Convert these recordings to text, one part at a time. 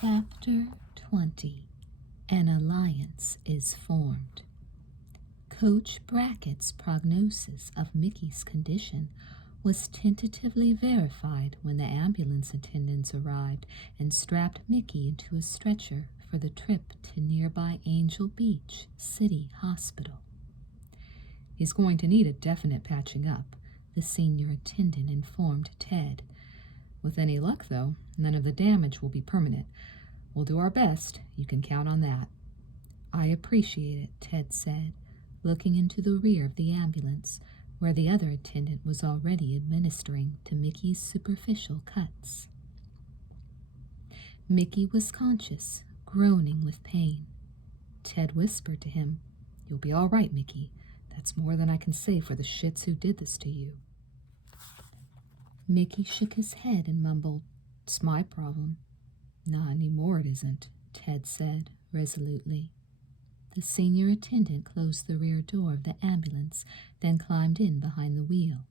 Chapter 20. An Alliance is Formed. Coach Brackett's prognosis of Mickey's condition was tentatively verified when the ambulance attendants arrived and strapped Mickey into a stretcher for the trip to nearby Angel Beach City Hospital. "He's going to need a definite patching up," the senior attendant informed Ted. "With any luck, though, none of the damage will be permanent. We'll do our best. You can count on that." "I appreciate it," Ted said, looking into the rear of the ambulance, where the other attendant was already administering to Mickey's superficial cuts. Mickey was conscious, groaning with pain. Ted whispered to him, "You'll be all right, Mickey. That's more than I can say for the shits who did this to you." Mickey shook his head and mumbled, "It's my problem." "Not anymore, it isn't," Ted said resolutely. The senior attendant closed the rear door of the ambulance, then climbed in behind the wheel.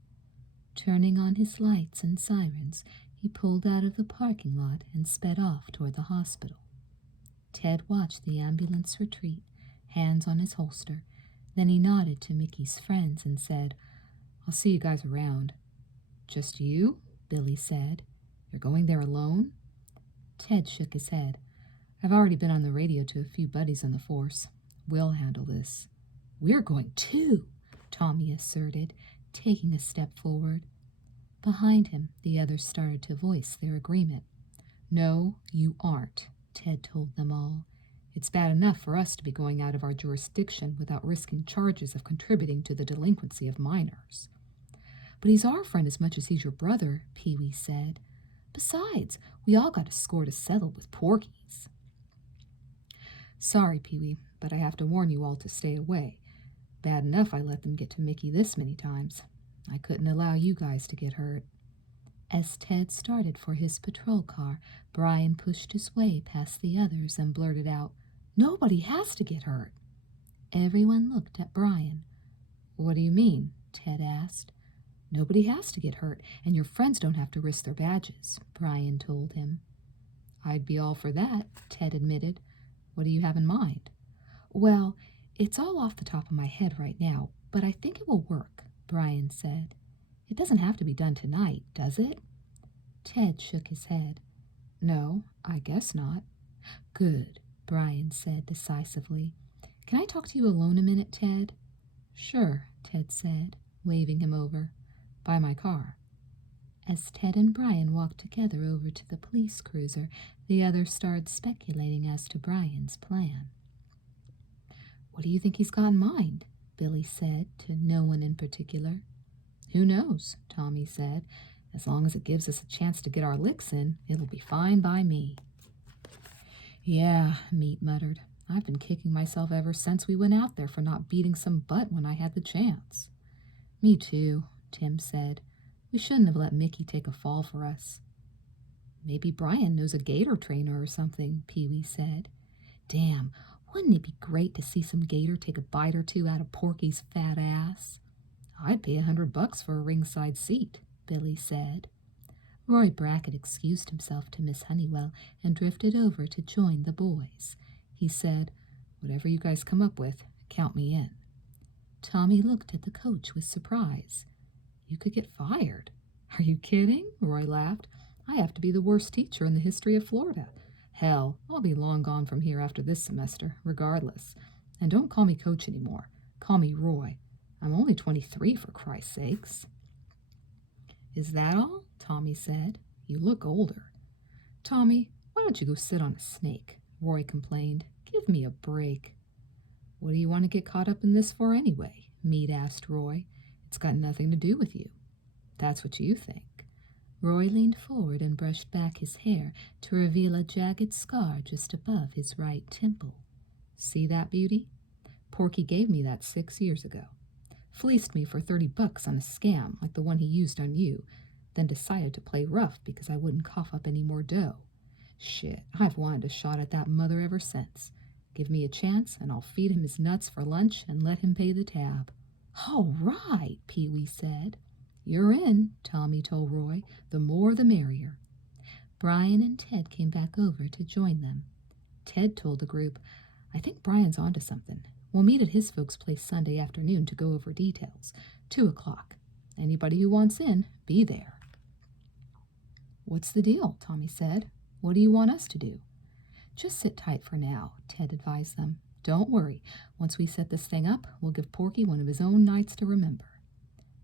Turning on his lights and sirens, he pulled out of the parking lot and sped off toward the hospital. Ted watched the ambulance retreat, hands on his holster. Then he nodded to Mickey's friends and said, "I'll see you guys around." "Just you?" Billy said. "You're going there alone?" Ted shook his head. "I've already been on the radio to a few buddies in the force. We'll handle this." "We're going too," Tommy asserted, taking a step forward. Behind him, the others started to voice their agreement. "No, you aren't," Ted told them all. "It's bad enough for us to be going out of our jurisdiction without risking charges of contributing to the delinquency of minors." "But he's our friend as much as he's your brother," Pee-wee said. "Besides, we all got a score to settle with Porky's." "Sorry, Pee-wee, but I have to warn you all to stay away. Bad enough I let them get to Mickey this many times. I couldn't allow you guys to get hurt." As Ted started for his patrol car, Brian pushed his way past the others and blurted out, "Nobody has to get hurt." Everyone looked at Brian. "What do you mean?" Ted asked. "Nobody has to get hurt, and your friends don't have to risk their badges," Brian told him. "I'd be all for that," Ted admitted. "What do you have in mind?" "Well, it's all off the top of my head right now, but I think it will work," Brian said. "It doesn't have to be done tonight, does it?" Ted shook his head. "No, I guess not." "Good," Brian said decisively. "Can I talk to you alone a minute, Ted?" "Sure," Ted said, waving him over. "By my car." As Ted and Brian walked together over to the police cruiser, the others started speculating as to Brian's plan. "What do you think he's got in mind?" Billy said, to no one in particular. "Who knows?" Tommy said. "As long as it gives us a chance to get our licks in, it'll be fine by me." "Yeah," Meat muttered. "I've been kicking myself ever since we went out there for not beating some butt when I had the chance." "Me too," Tim said. "We shouldn't have let Mickey take a fall for us." "Maybe Brian knows a gator trainer or something," Pee-wee said. "Damn, wouldn't it be great to see some gator take a bite or two out of Porky's fat ass?" "I'd pay $100 for a ringside seat," Billy said. Roy Brackett excused himself to Miss Honeywell and drifted over to join the boys. He said, "Whatever you guys come up with, count me in." Tommy looked at the coach with surprise. "You could get fired. Are you kidding? Roy laughed. I have to be the worst teacher in the history of Florida. Hell, I'll be long gone from here after this semester, regardless. And don't call me Coach anymore. Call me Roy. I'm only 23, for Christ's sakes. Is that all? Tommy said. You look older. Tommy, why don't you go sit on a snake? Roy complained. Give me a break. What do you want to get caught up in this for anyway? Meade asked Roy. It's got nothing to do with you. That's what you think. Roy leaned forward and brushed back his hair to reveal a jagged scar just above his right temple. See that beauty? Porky gave me that 6 years ago. Fleeced me for $30 on a scam like the one he used on you, then decided to play rough because I wouldn't cough up any more dough. Shit, I've wanted a shot at that mother ever since. Give me a chance and I'll feed him his nuts for lunch and let him pay the tab. All right, Pee-wee said. You're in, Tommy told Roy. The more the merrier. Brian and Ted came back over to join them. Ted told the group, I think Brian's onto something. We'll meet at his folks' place Sunday afternoon to go over details. 2:00. Anybody who wants in, be there. What's the deal? Tommy said. What do you want us to do? Just sit tight for now, Ted advised them. Don't worry. Once we set this thing up, we'll give Porky one of his own nights to remember.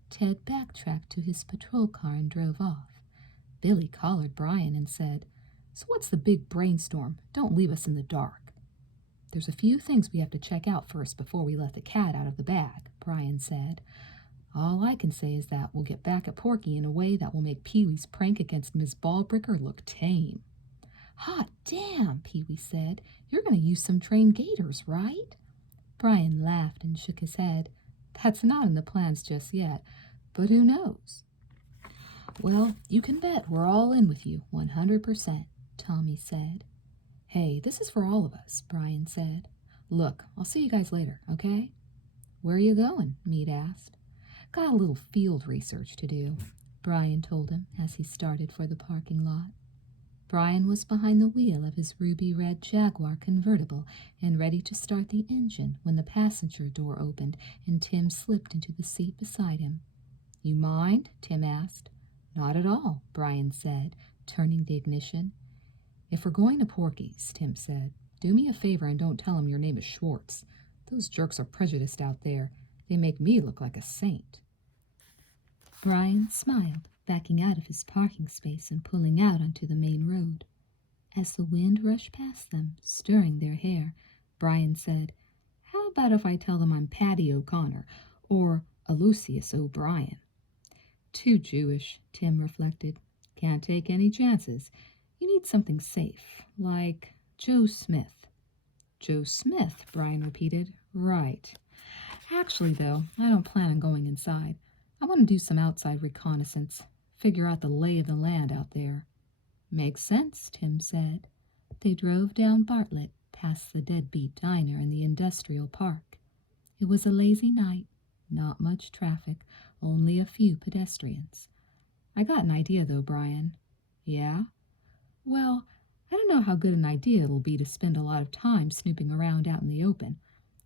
Ted backtracked to his patrol car and drove off. Billy collared Brian and said, So what's the big brainstorm? Don't leave us in the dark. There's a few things we have to check out first before we let the cat out of the bag, Brian said. All I can say is that we'll get back at Porky in a way that will make Pee-wee's prank against Miss Ballbricker look tame. Hot damn, Pee-wee said. You're going to use some trained gators, right? Brian laughed and shook his head. That's not in the plans just yet, but who knows? Well, you can bet we're all in with you, 100%, Tommy said. Hey, this is for all of us, Brian said. Look, I'll see you guys later, okay? Where are you going? Meade asked. Got a little field research to do, Brian told him as he started for the parking lot. Brian was behind the wheel of his ruby-red Jaguar convertible and ready to start the engine when the passenger door opened and Tim slipped into the seat beside him. You mind? Tim asked. Not at all, Brian said, turning the ignition. If we're going to Porky's, Tim said, do me a favor and don't tell him your name is Schwartz. Those jerks are prejudiced out there. They make me look like a saint. Brian smiled, backing out of his parking space and pulling out onto the main road. As the wind rushed past them, stirring their hair, Brian said, How about if I tell them I'm Patty O'Connor or Aloysius O'Brien? Too Jewish, Tim reflected. Can't take any chances. You need something safe, like Joe Smith. Joe Smith, Brian repeated. Right. Actually, though, I don't plan on going inside. I want to do some outside reconnaissance, figure out the lay of the land out there. Makes sense, Tim said. They drove down Bartlett, past the Deadbeat Diner and the Industrial Park. It was a lazy night, not much traffic, only a few pedestrians. I got an idea, though, Brian. Yeah? Well, I don't know how good an idea it'll be to spend a lot of time snooping around out in the open.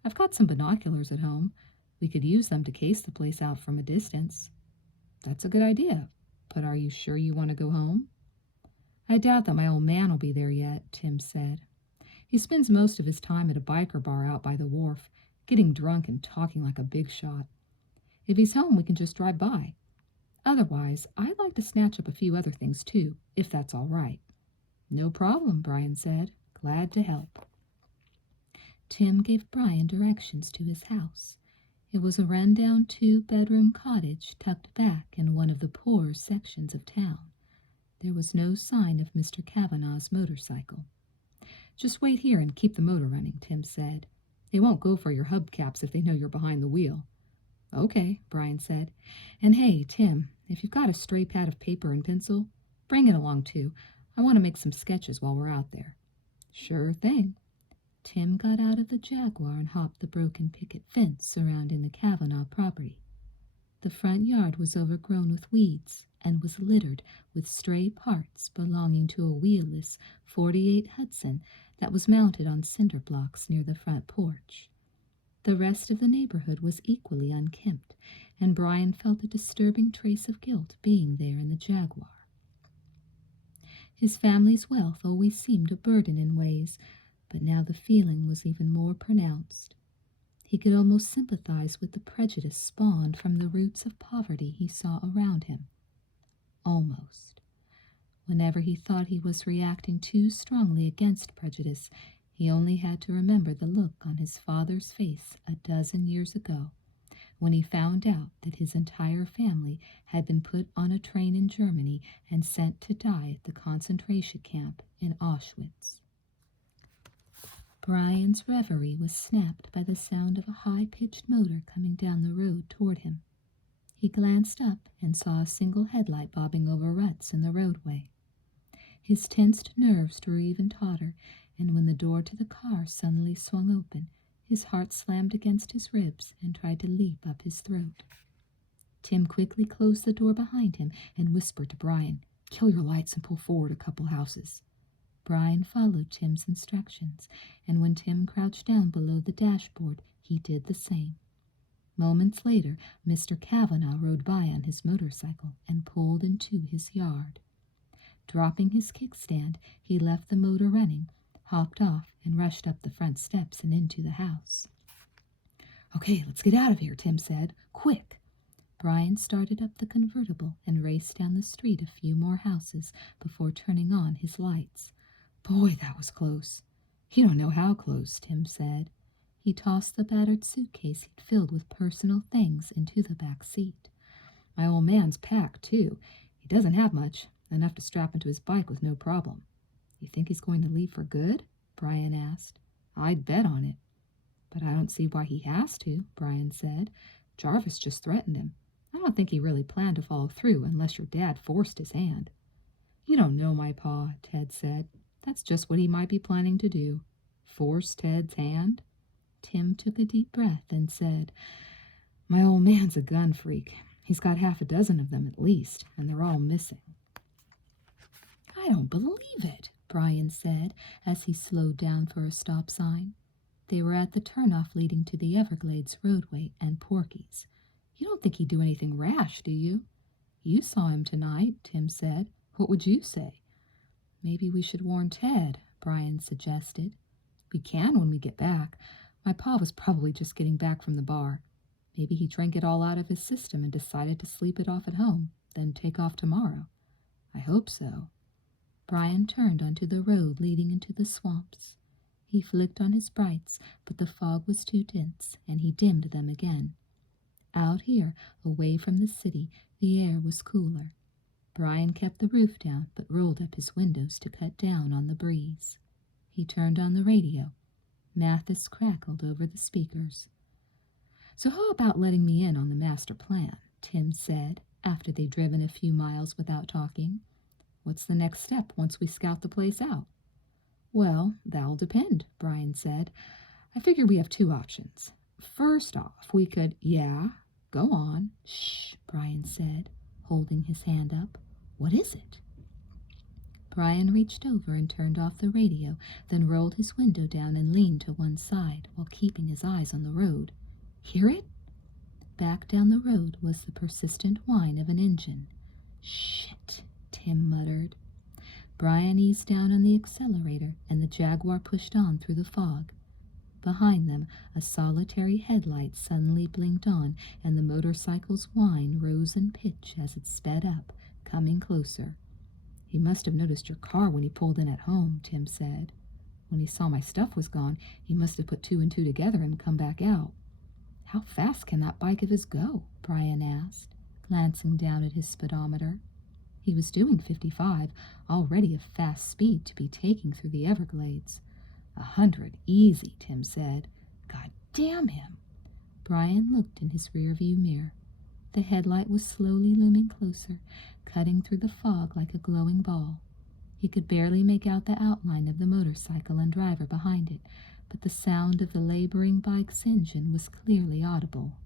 I've got some binoculars at home. We could use them to case the place out from a distance. That's a good idea, but are you sure you want to go home? I doubt that my old man will be there yet, Tim said. He spends most of his time at a biker bar out by the wharf, getting drunk and talking like a big shot. If he's home, we can just drive by. Otherwise, I'd like to snatch up a few other things too, if that's all right. No problem, Brian said. Glad to help. Tim gave Brian directions to his house. It was a run-down 2-bedroom cottage tucked back in one of the poorer sections of town. There was no sign of Mr. Kavanaugh's motorcycle. Just wait here and keep the motor running, Tim said. They won't go for your hubcaps if they know you're behind the wheel. Okay, Brian said. And hey, Tim, if you've got a stray pad of paper and pencil, bring it along too. I want to make some sketches while we're out there. Sure thing. Tim got out of the Jaguar and hopped the broken picket fence surrounding the Kavanaugh property. The front yard was overgrown with weeds and was littered with stray parts belonging to a wheelless 48 Hudson that was mounted on cinder blocks near the front porch. The rest of the neighborhood was equally unkempt, and Brian felt a disturbing trace of guilt being there in the Jaguar. His family's wealth always seemed a burden in ways, but now the feeling was even more pronounced. He could almost sympathize with the prejudice spawned from the roots of poverty he saw around him. Almost. Whenever he thought he was reacting too strongly against prejudice, he only had to remember the look on his father's face a dozen years ago, when he found out that his entire family had been put on a train in Germany and sent to die at the concentration camp in Auschwitz. Brian's reverie was snapped by the sound of a high-pitched motor coming down the road toward him. He glanced up and saw a single headlight bobbing over ruts in the roadway. His tensed nerves drew even tauter, and when the door to the car suddenly swung open, his heart slammed against his ribs and tried to leap up his throat. Tim quickly closed the door behind him and whispered to Brian, "Kill your lights and pull forward a couple houses." Brian followed Tim's instructions, and when Tim crouched down below the dashboard, he did the same. Moments later, Mr. Kavanaugh rode by on his motorcycle and pulled into his yard. Dropping his kickstand, he left the motor running, hopped off, and rushed up the front steps and into the house. "Okay, let's get out of here," Tim said. "Quick!" Brian started up the convertible and raced down the street a few more houses before turning on his lights. "Boy, that was close." "You don't know how close," Tim said. He tossed the battered suitcase he'd filled with personal things into the back seat. "My old man's packed, too. He doesn't have much, enough to strap into his bike with no problem." "You think he's going to leave for good?" Brian asked. "I'd bet on it." "But I don't see why he has to," Brian said. "Jarvis just threatened him. I don't think he really planned to follow through unless your dad forced his hand." "You don't know my pa," Ted said. "That's just what he might be planning to do." "Force Ted's hand?" Tim took a deep breath and said, "My old man's a gun freak. He's got half a dozen of them at least, and they're all missing." "I don't believe it," Brian said as he slowed down for a stop sign. They were at the turnoff leading to the Everglades roadway and PORKY'S. "You don't think he'd do anything rash, do you?" "You saw him tonight," Tim said. "What would you say?" "Maybe we should warn Ted," Brian suggested. "We can when we get back. My pa was probably just getting back from the bar. Maybe he drank it all out of his system and decided to sleep it off at home, then take off tomorrow." "I hope so." Brian turned onto the road leading into the swamps. He flicked on his brights, but the fog was too dense, and he dimmed them again. Out here, away from the city, the air was cooler. Brian kept the roof down, but rolled up his windows to cut down on the breeze. He turned on the radio. Mathis crackled over the speakers. "So how about letting me in on the master plan?" Tim said, after they'd driven a few miles without talking. "What's the next step once we scout the place out?" "Well, that'll depend," Brian said. "I figure we have two options. First off, we could—" "Yeah, go on." "Shh," Brian said, holding his hand up. "What is it?" Brian reached over and turned off the radio, then rolled his window down and leaned to one side while keeping his eyes on the road. "Hear it?" Back down the road was the persistent whine of an engine. "Shit," Tim muttered. Brian eased down on the accelerator, and the Jaguar pushed on through the fog. Behind them, a solitary headlight suddenly blinked on, and the motorcycle's whine rose in pitch as it sped up, coming closer. "He must have noticed your car when he pulled in at home," Tim said. "When he saw my stuff was gone, he must have put two and two together and come back out." "How fast can that bike of his go?" Brian asked, glancing down at his speedometer. He was doing 55, already a fast speed to be taking through the Everglades. 100, easy, Tim said. "God damn him." Brian looked in his rearview mirror. The headlight was slowly looming closer, cutting through the fog like a glowing ball. He could barely make out the outline of the motorcycle and driver behind it, but the sound of the laboring bike's engine was clearly audible.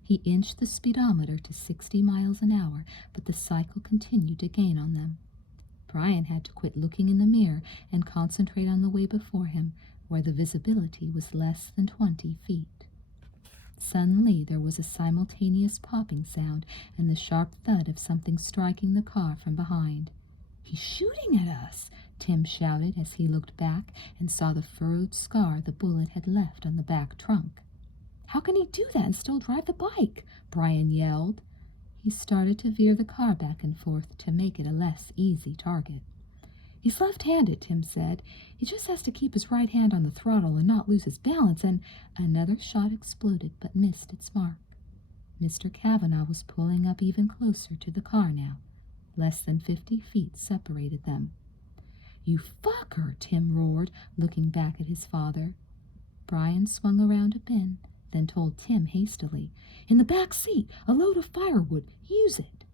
He inched the speedometer to 60 miles an hour, but the cycle continued to gain on them. Brian had to quit looking in the mirror and concentrate on the way before him, where the visibility was less than 20 feet. Suddenly there was a simultaneous popping sound and the sharp thud of something striking the car from behind. "He's shooting at us!" Tim shouted as he looked back and saw the furrowed scar the bullet had left on the back trunk. "How can he do that and still drive the bike?" Brian yelled. He started to veer the car back and forth to make it a less easy target. "He's left-handed," Tim said. "He just has to keep his right hand on the throttle and not lose his balance," and another shot exploded but missed its mark. Mr. Kavanaugh was pulling up even closer to the car now. Less than 50 feet separated them. "You fucker!" Tim roared, looking back at his father. Brian swung around a bend, then told Tim hastily, "In the back seat, a load of firewood. Use it."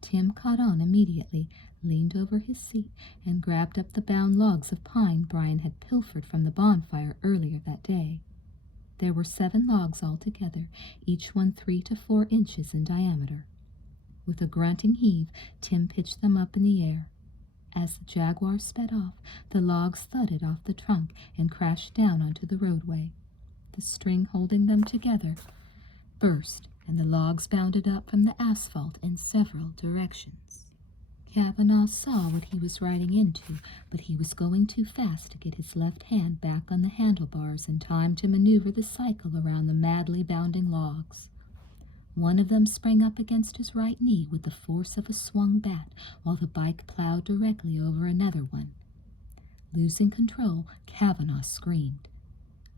Tim caught on immediately, leaned over his seat, and grabbed up the bound logs of pine Brian had pilfered from the bonfire earlier that day. There were 7 logs altogether, each one 3 to 4 inches in diameter. With a grunting heave, Tim pitched them up in the air. As the Jaguar sped off, the logs thudded off the trunk and crashed down onto the roadway. The string holding them together burst, and the logs bounded up from the asphalt in several directions. Kavanaugh saw what he was riding into, but he was going too fast to get his left hand back on the handlebars in time to maneuver the cycle around the madly bounding logs. One of them sprang up against his right knee with the force of a swung bat, while the bike plowed directly over another one. Losing control, Kavanaugh screamed.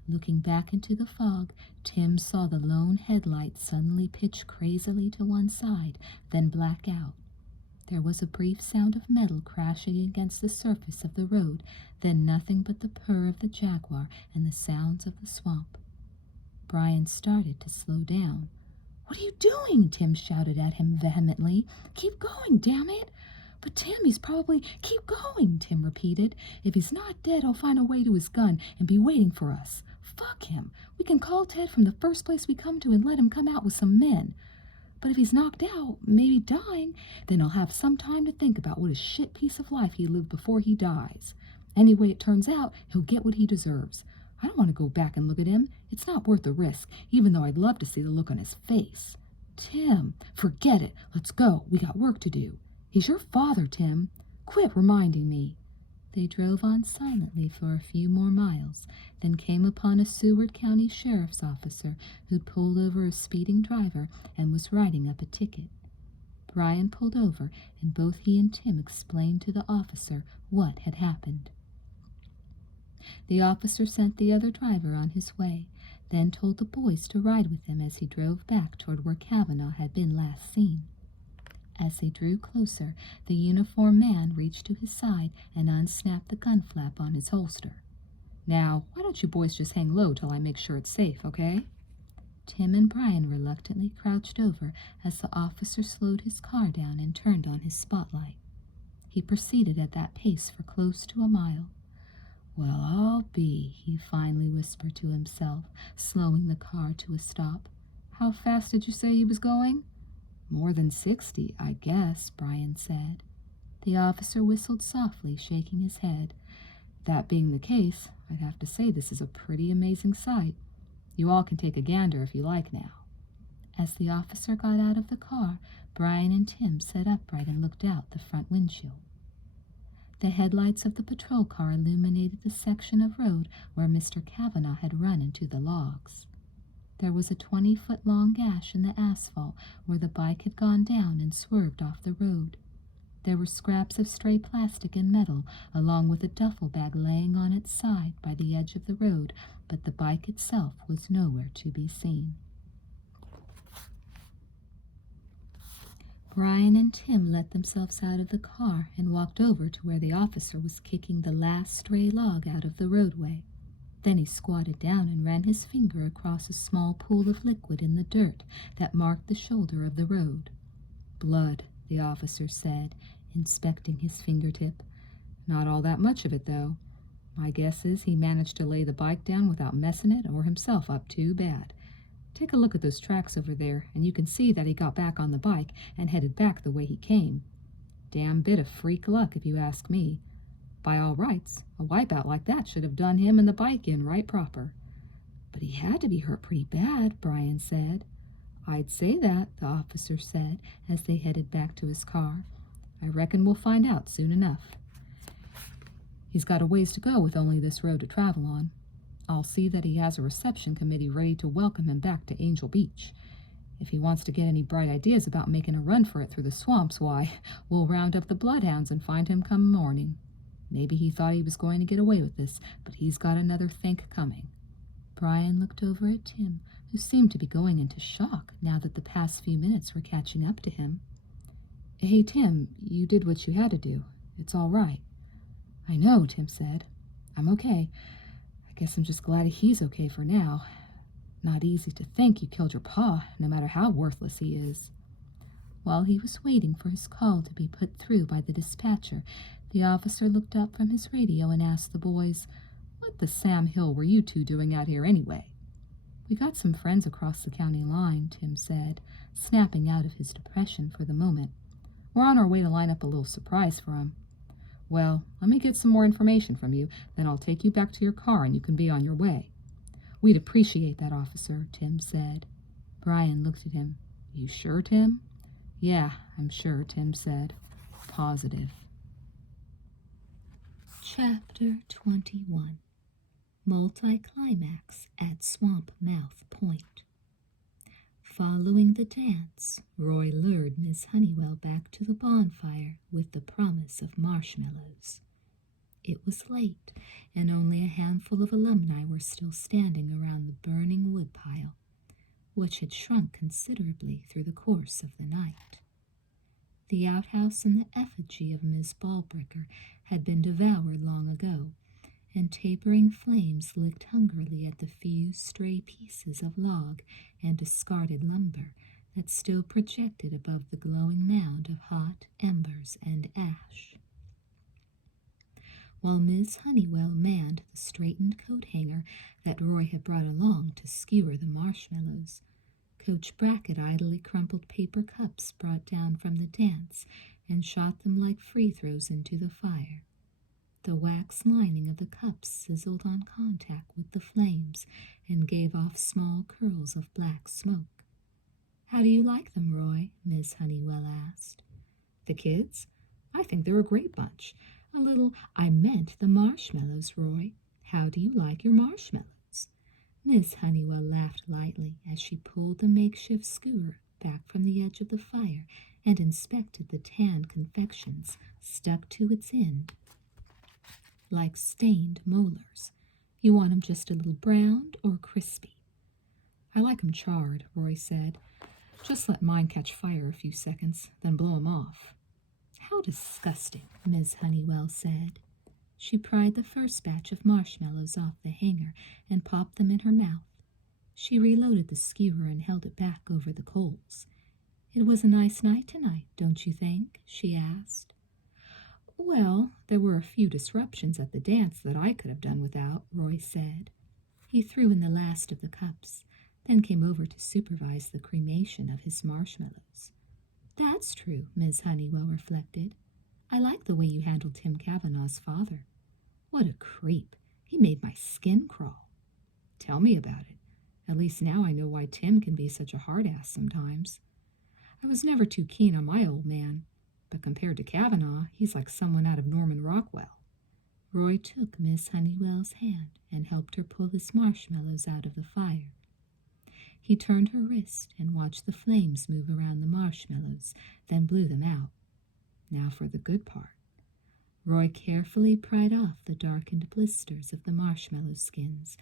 Looking back into the fog, Tim saw the lone headlight suddenly pitch crazily to one side, then black out. There was a brief sound of metal crashing against the surface of the road, then nothing but the purr of the Jaguar and the sounds of the swamp. Brian started to slow down. "What are you doing?" Tim shouted at him vehemently. "Keep going, damn it!" "But Tim, he's probably—" "Keep going," Tim repeated. "If he's not dead, I'll find a way to his gun and be waiting for us. Fuck him. We can call Ted from the first place we come to and let him come out with some men. But if he's knocked out, maybe dying, then I'll have some time to think about what a shit piece of life he lived before he dies. Anyway it turns out, he'll get what he deserves. I don't want to go back and look at him. It's not worth the risk, even though I'd love to see the look on his face." "Tim, forget it. Let's go. We got work to do." "He's your father, Tim. Quit reminding me." They drove on silently for a few more miles, then came upon a Seward County sheriff's officer who'd pulled over a speeding driver and was writing up a ticket. Brian pulled over, and both he and Tim explained to the officer what had happened. The officer sent the other driver on his way, then told the boys to ride with him as he drove back toward where Kavanaugh had been last seen. As they drew closer, the uniformed man reached to his side and unsnapped the gun flap on his holster. "Now, why don't you boys just hang low till I make sure it's safe, okay?" Tim and Brian reluctantly crouched over as the officer slowed his car down and turned on his spotlight. He proceeded at that pace for close to a mile. "Well, I'll be," he finally whispered to himself, slowing the car to a stop. "How fast did you say he was going?" "More than 60, I guess," Brian said. The officer whistled softly, shaking his head. "That being the case, I'd have to say this is a pretty amazing sight. You all can take a gander if you like now." As the officer got out of the car, Brian and Tim sat upright and looked out the front windshield. The headlights of the patrol car illuminated the section of road where Mr. Kavanaugh had run into the logs. There was a 20-foot-long gash in the asphalt where the bike had gone down and swerved off the road. There were scraps of stray plastic and metal, along with a duffel bag laying on its side by the edge of the road, but the bike itself was nowhere to be seen. Brian and Tim let themselves out of the car and walked over to where the officer was kicking the last stray log out of the roadway. Then he squatted down and ran his finger across a small pool of liquid in the dirt that marked the shoulder of the road. "Blood," the officer said, inspecting his fingertip. "Not all that much of it, though. My guess is he managed to lay the bike down without messing it or himself up too bad. Take a look at those tracks over there, and you can see that he got back on the bike and headed back the way he came. Damn bit of freak luck, if you ask me. By all rights, a wipeout like that should have done him and the bike in right proper. But he had to be hurt pretty bad, Brian said. I'd say that, the officer said as they headed back to his car. I reckon we'll find out soon enough. He's got a ways to go with only this road to travel on. I'll see that he has a reception committee ready to welcome him back to Angel Beach. If he wants to get any bright ideas about making a run for it through the swamps, why, we'll round up the bloodhounds and find him come morning. Maybe he thought he was going to get away with this, but he's got another think coming. Brian looked over at Tim, who seemed to be going into shock now that the past few minutes were catching up to him. Hey, Tim, you did what you had to do. It's all right. I know, Tim said. I'm okay. I guess I'm just glad he's okay for now. Not easy to think you killed your pa, no matter how worthless he is. While he was waiting for his call to be put through by the dispatcher, the officer looked up from his radio and asked the boys, What the Sam Hill were you two doing out here anyway? We got some friends across the county line, Tim said, snapping out of his depression for the moment. We're on our way to line up a little surprise for 'em. Well, let me get some more information from you, then I'll take you back to your car and you can be on your way. We'd appreciate that, officer, Tim said. Brian looked at him. You sure, Tim? Yeah, I'm sure, Tim said. Positive. Chapter 21. Multi-climax at Swamp Mouth Point. Following the dance, Roy lured Miss Honeywell back to the bonfire with the promise of marshmallows. It was late, and only a handful of alumni were still standing around the burning woodpile, which had shrunk considerably through the course of the night. The outhouse and the effigy of Miss Ballbricker had been devoured long ago, and tapering flames licked hungrily at the few stray pieces of log and discarded lumber that still projected above the glowing mound of hot embers and ash. While Miss Honeywell manned the straightened coat hanger that Roy had brought along to skewer the marshmallows, Coach Brackett idly crumpled paper cups brought down from the dance and shot them like free throws into the fire. The wax lining of the cups sizzled on contact with the flames and gave off small curls of black smoke. How do you like them, Roy? Miss Honeywell asked. The kids? I think they're a great bunch. I meant the marshmallows, Roy. How do you like your marshmallows? Miss Honeywell laughed lightly as she pulled the makeshift skewer back from the edge of the fire and inspected the tanned confections stuck to its end like stained molars. You want 'em just a little browned or crispy? I like 'em charred, Roy said. Just let mine catch fire a few seconds, then blow 'em off. How disgusting, Miss Honeywell said. She pried the first batch of marshmallows off the hanger and popped them in her mouth. She reloaded the skewer and held it back over the coals. It was a nice night tonight, don't you think? She asked. Well, there were a few disruptions at the dance that I could have done without, Roy said. He threw in the last of the cups, then came over to supervise the cremation of his marshmallows. That's true, Miss Honeywell reflected. I like the way you handled Tim Kavanaugh's father. What a creep. He made my skin crawl. Tell me about it. At least now I know why Tim can be such a hard-ass sometimes. I was never too keen on my old man, but compared to Kavanaugh, he's like someone out of Norman Rockwell. Roy took Miss Honeywell's hand and helped her pull his marshmallows out of the fire. He turned her wrist and watched the flames move around the marshmallows, then blew them out. Now for the good part. Roy carefully pried off the darkened blisters of the marshmallow skins,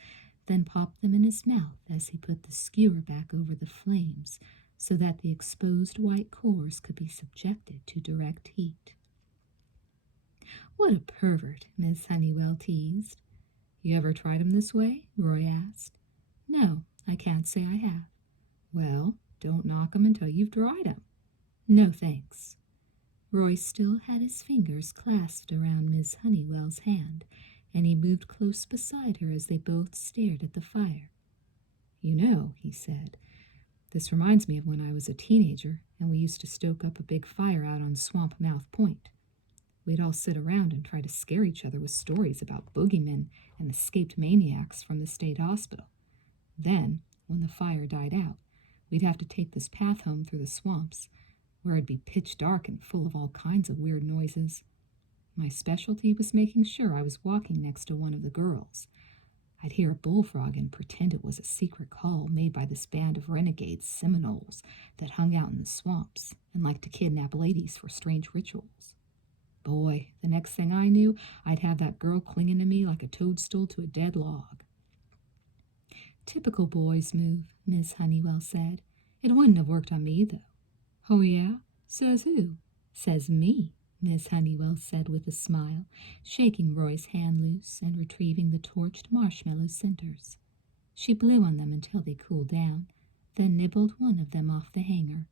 then popped them in his mouth as he put the skewer back over the flames so that the exposed white cores could be subjected to direct heat. What a pervert, Miss Honeywell teased. You ever tried 'em this way? Roy asked. No, I can't say I have. Well, don't knock 'em until you've tried 'em. No, thanks. Roy still had his fingers clasped around Miss Honeywell's hand, and he moved close beside her as they both stared at the fire. You know, he said, this reminds me of when I was a teenager and we used to stoke up a big fire out on Swamp Mouth Point. We'd all sit around and try to scare each other with stories about boogeymen and escaped maniacs from the state hospital. Then, when the fire died out, we'd have to take this path home through the swamps, where it'd be pitch dark and full of all kinds of weird noises. My specialty was making sure I was walking next to one of the girls. I'd hear a bullfrog and pretend it was a secret call made by this band of renegade Seminoles that hung out in the swamps and liked to kidnap ladies for strange rituals. Boy, the next thing I knew, I'd have that girl clinging to me like a toadstool to a dead log. Typical boys' move, Miss Honeywell said. It wouldn't have worked on me, though. Oh, yeah? Says who? Says me, Miss Honeywell said with a smile, shaking Roy's hand loose and retrieving the torched marshmallow cinters. She blew on them until they cooled down, then nibbled one of them off the hanger.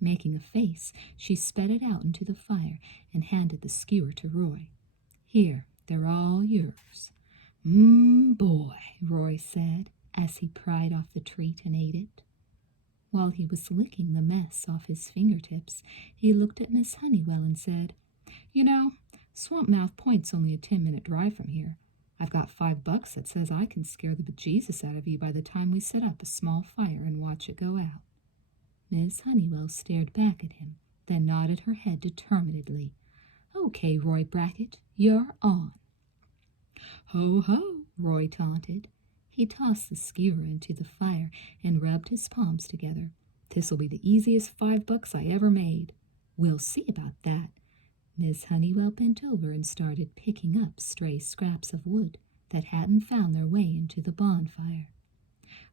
Making a face, she spat it out into the fire and handed the skewer to Roy. Here, they're all yours. Boy, Roy said, as he pried off the treat and ate it. While he was licking the mess off his fingertips, he looked at Miss Honeywell and said, You know, Swamp Mouth Point's only a 10-minute drive from here. I've got $5 that says I can scare the bejesus out of you by the time we set up a small fire and watch it go out. Miss Honeywell stared back at him, then nodded her head determinedly. Okay, Roy Brackett, you're on. Ho, ho, Roy taunted. He tossed the skewer into the fire and rubbed his palms together. This'll be the easiest $5 I ever made. We'll see about that. Miss Honeywell bent over and started picking up stray scraps of wood that hadn't found their way into the bonfire.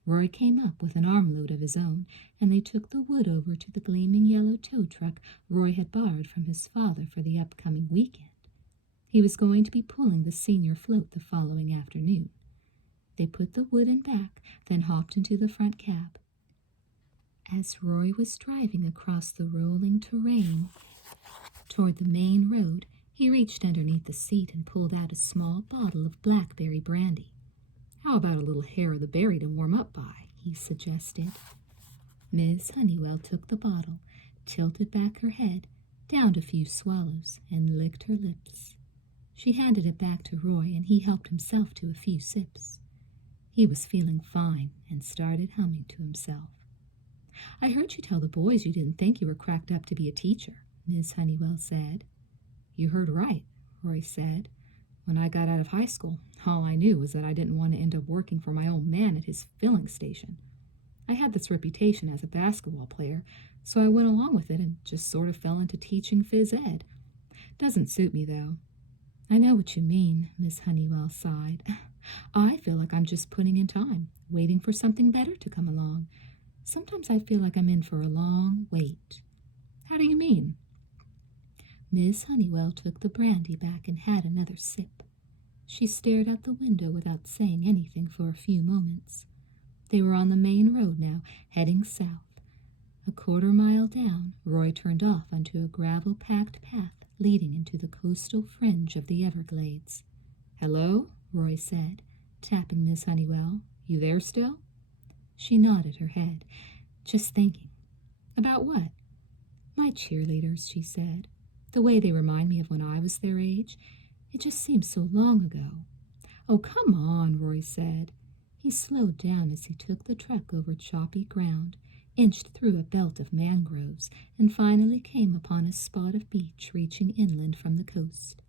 Roy came up with an armload of his own, and they took the wood over to the gleaming yellow tow truck Roy had borrowed from his father for the upcoming weekend. He was going to be pulling the senior float the following afternoon. They put the wood in back, then hopped into the front cab. As Roy was driving across the rolling terrain toward the main road, he reached underneath the seat and pulled out a small bottle of blackberry brandy. How about a little hair of the berry to warm up by, he suggested. Miss Honeywell took the bottle, tilted back her head, downed a few swallows, and licked her lips. She handed it back to Roy, and he helped himself to a few sips. He was feeling fine and started humming to himself. I heard you tell the boys you didn't think you were cracked up to be a teacher, Miss Honeywell said. You heard right, Roy said. When I got out of high school, all I knew was that I didn't want to end up working for my old man at his filling station. I had this reputation as a basketball player, so I went along with it and just sort of fell into teaching phys ed. Doesn't suit me, though. I know what you mean, Miss Honeywell sighed. I feel like I'm just putting in time, waiting for something better to come along. Sometimes I feel like I'm in for a long wait. How do you mean? Miss Honeywell took the brandy back and had another sip. She stared out the window without saying anything for a few moments. They were on the main road now, heading south. A quarter-mile down, Roy turned off onto a gravel-packed path leading into the coastal fringe of the Everglades. Hello? Roy said, tapping Miss Honeywell. You there still? She nodded her head. Just thinking. About what? My cheerleaders, she said. The way they remind me of when I was their age. It just seems so long ago. Oh, come on, Roy said. He slowed down as he took the truck over choppy ground, inched through a belt of mangroves, and finally came upon a spot of beach reaching inland from the coast.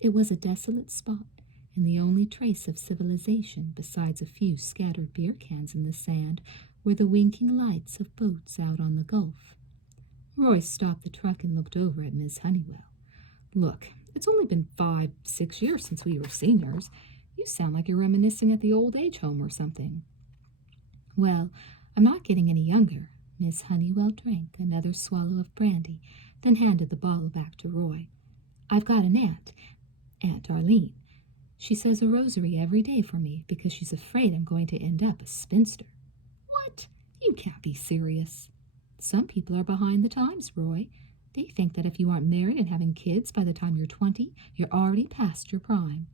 It was a desolate spot, and the only trace of civilization, besides a few scattered beer cans in the sand, were the winking lights of boats out on the Gulf. Roy stopped the truck and looked over at Miss Honeywell. Look, it's only been 5-6 years since we were seniors. You sound like you're reminiscing at the old age home or something. Well, I'm not getting any younger. Miss Honeywell drank another swallow of brandy, then handed the bottle back to Roy. I've got an aunt, Aunt Arlene. She says a rosary every day for me because she's afraid I'm going to end up a spinster. What? You can't be serious. Some people are behind the times, Roy. They think that if you aren't married and having kids by the time you're 20, you're already past your prime.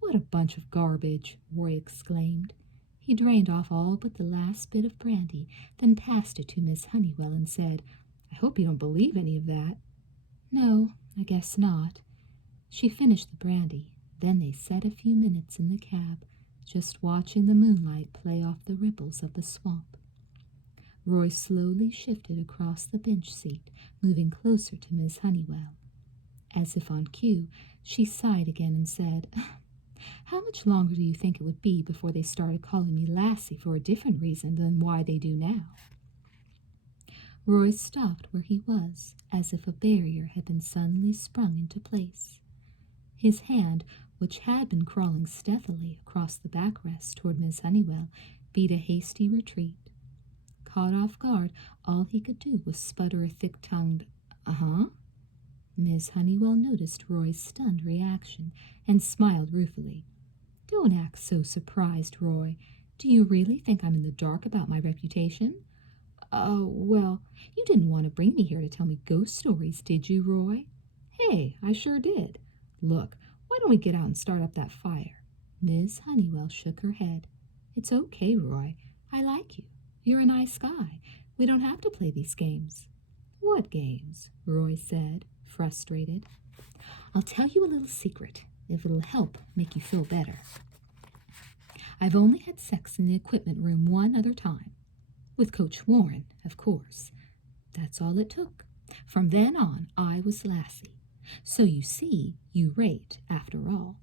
What a bunch of garbage, Roy exclaimed. He drained off all but the last bit of brandy, then passed it to Miss Honeywell and said, I hope you don't believe any of that. No, I guess not. She finished the brandy. Then they sat a few minutes in the cab, just watching the moonlight play off the ripples of the swamp. Roy slowly shifted across the bench seat, moving closer to Miss Honeywell. As if on cue, she sighed again and said, "How much longer do you think it would be before they started calling me Lassie for a different reason than why they do now?" Roy stopped where he was, as if a barrier had been suddenly sprung into place. His hand, which had been crawling stealthily across the backrest toward Miss Honeywell, beat a hasty retreat. Caught off guard, all he could do was sputter a thick-tongued, "Uh-huh?" Miss Honeywell noticed Roy's stunned reaction and smiled ruefully. "Don't act so surprised, Roy. Do you really think I'm in the dark about my reputation?" Well, you didn't want to bring me here to tell me ghost stories, did you, Roy?" "Hey, I sure did. Look, why don't we get out and start up that fire?" Miss Honeywell shook her head. "It's okay, Roy. I like you. You're a nice guy. We don't have to play these games." "What games?" Roy said, frustrated. "I'll tell you a little secret, if it'll help make you feel better. I've only had sex in the equipment room one other time. With Coach Warren, of course. That's all it took. From then on, I was Lassie. So you see, you rate, after all.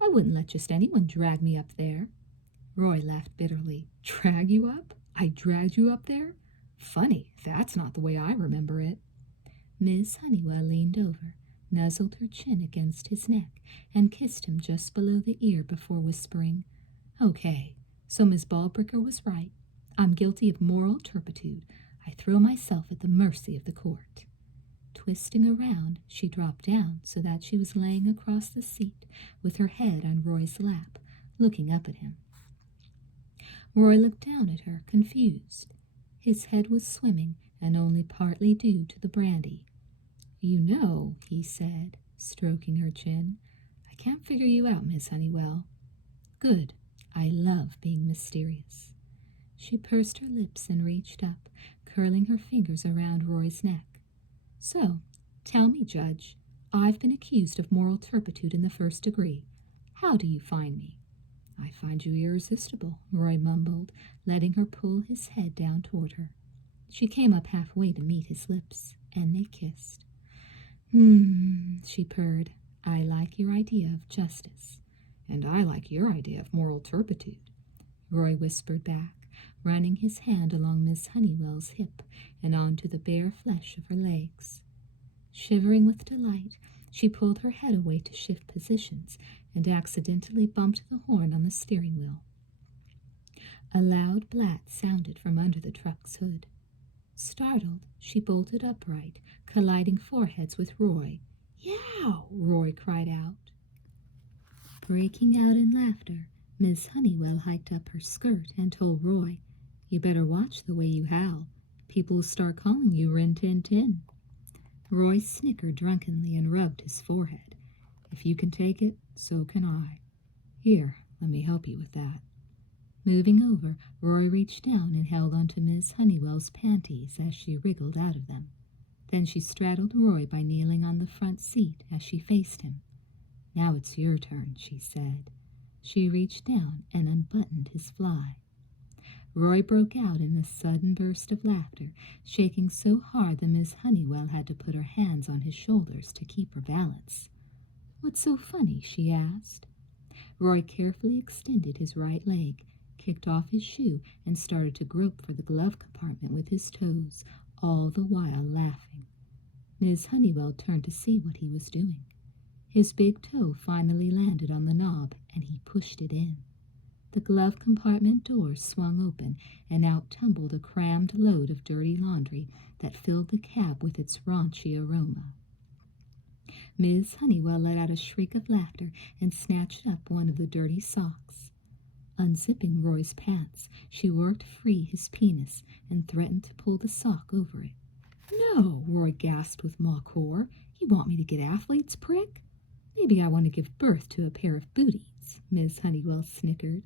I wouldn't let just anyone drag me up there." Roy laughed bitterly. "Drag you up? I dragged you up there? Funny, that's not the way I remember it." Miss Honeywell leaned over, nuzzled her chin against his neck, and kissed him just below the ear before whispering, "Okay, so Miss Ballbricker was right. I'm guilty of moral turpitude. I throw myself at the mercy of the court." Twisting around, she dropped down so that she was laying across the seat with her head on Roy's lap, looking up at him. Roy looked down at her, confused. His head was swimming, and only partly due to the brandy. "You know," he said, stroking her chin, "I can't figure you out, Miss Honeywell." "Good. I love being mysterious." She pursed her lips and reached up, curling her fingers around Roy's neck. "So, tell me, Judge, I've been accused of moral turpitude in the first degree. How do you find me?" "I find you irresistible," Roy mumbled, letting her pull his head down toward her. She came up halfway to meet his lips, and they kissed. She purred. "I like your idea of justice." "And I like your idea of moral turpitude," Roy whispered back, running his hand along Miss Honeywell's hip and onto the bare flesh of her legs. Shivering with delight, she pulled her head away to shift positions and accidentally bumped the horn on the steering wheel. A loud blat sounded from under the truck's hood. Startled, she bolted upright, colliding foreheads with Roy. "Yow!" Roy cried out. Breaking out in laughter, Miss Honeywell hiked up her skirt and told Roy, "You better watch the way you howl. People will start calling you Rin Tin Tin." Roy snickered drunkenly and rubbed his forehead. "If you can take it, so can I. Here, let me help you with that." Moving over, Roy reached down and held onto Miss Honeywell's panties as she wriggled out of them. Then she straddled Roy by kneeling on the front seat as she faced him. "Now it's your turn," she said. She reached down and unbuttoned his fly. Roy broke out in a sudden burst of laughter, shaking so hard that Miss Honeywell had to put her hands on his shoulders to keep her balance. "What's so funny?" she asked. Roy carefully extended his right leg, kicked off his shoe, and started to grope for the glove compartment with his toes, all the while laughing. Miss Honeywell turned to see what he was doing. His big toe finally landed on the knob, and he pushed it in. The glove compartment door swung open, and out tumbled a crammed load of dirty laundry that filled the cab with its raunchy aroma. Miss Honeywell let out a shriek of laughter and snatched up one of the dirty socks. Unzipping Roy's pants, she worked free his penis and threatened to pull the sock over it. "No," Roy gasped with mock horror. "You want me to get athlete's prick?" "Maybe I want to give birth to a pair of booties," Miss Honeywell snickered.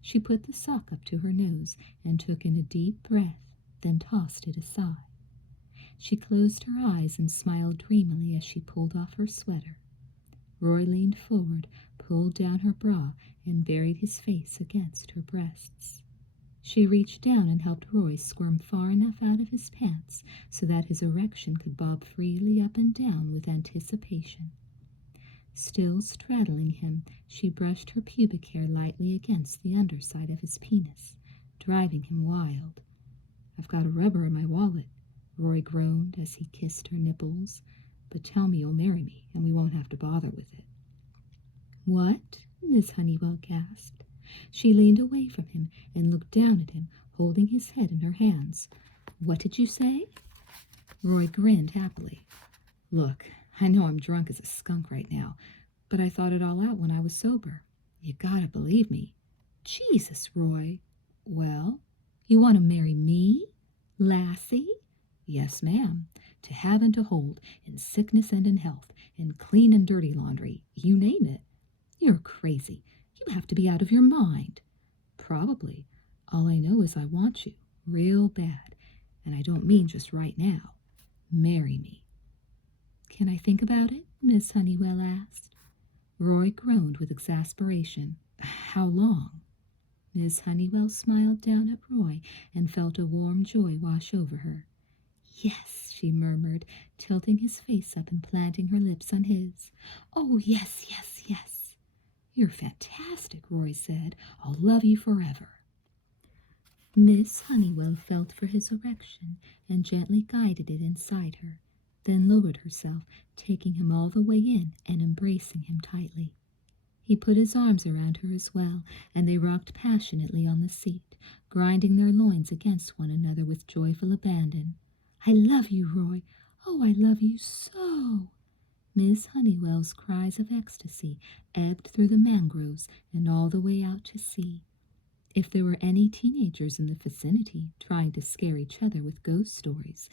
She put the sock up to her nose and took in a deep breath, then tossed it aside. She closed her eyes and smiled dreamily as she pulled off her sweater. Roy leaned forward, pulled down her bra, and buried his face against her breasts. She reached down and helped Roy squirm far enough out of his pants so that his erection could bob freely up and down with anticipation. Still straddling him, she brushed her pubic hair lightly against the underside of his penis, driving him wild. "I've got a rubber in my wallet," Roy groaned as he kissed her nipples. "But tell me you'll marry me, and we won't have to bother with it." "What?" Miss Honeywell gasped. She leaned away from him and looked down at him, holding his head in her hands. "What did you say?" Roy grinned happily. "Look, I know I'm drunk as a skunk right now, but I thought it all out when I was sober. You gotta believe me." "Jesus, Roy." "Well, you want to marry me? Lassie?" "Yes, ma'am. To have and to hold, in sickness and in health, in clean and dirty laundry, you name it." "You're crazy. You have to be out of your mind." "Probably. All I know is I want you, real bad, and I don't mean just right now. Marry me." "Can I think about it?" Miss Honeywell asked. Roy groaned with exasperation. "How long?" Miss Honeywell smiled down at Roy and felt a warm joy wash over her. "Yes," she murmured, tilting his face up and planting her lips on his. "Oh, yes, yes, yes." "You're fantastic," Roy said. "I'll love you forever." Miss Honeywell felt for his erection and gently guided it inside her, then lowered herself, taking him all the way in and embracing him tightly. He put his arms around her as well, and they rocked passionately on the seat, grinding their loins against one another with joyful abandon. "I love you, Roy. Oh, I love you so." Miss Honeywell's cries of ecstasy ebbed through the mangroves and all the way out to sea. If there were any teenagers in the vicinity trying to scare each other with ghost stories,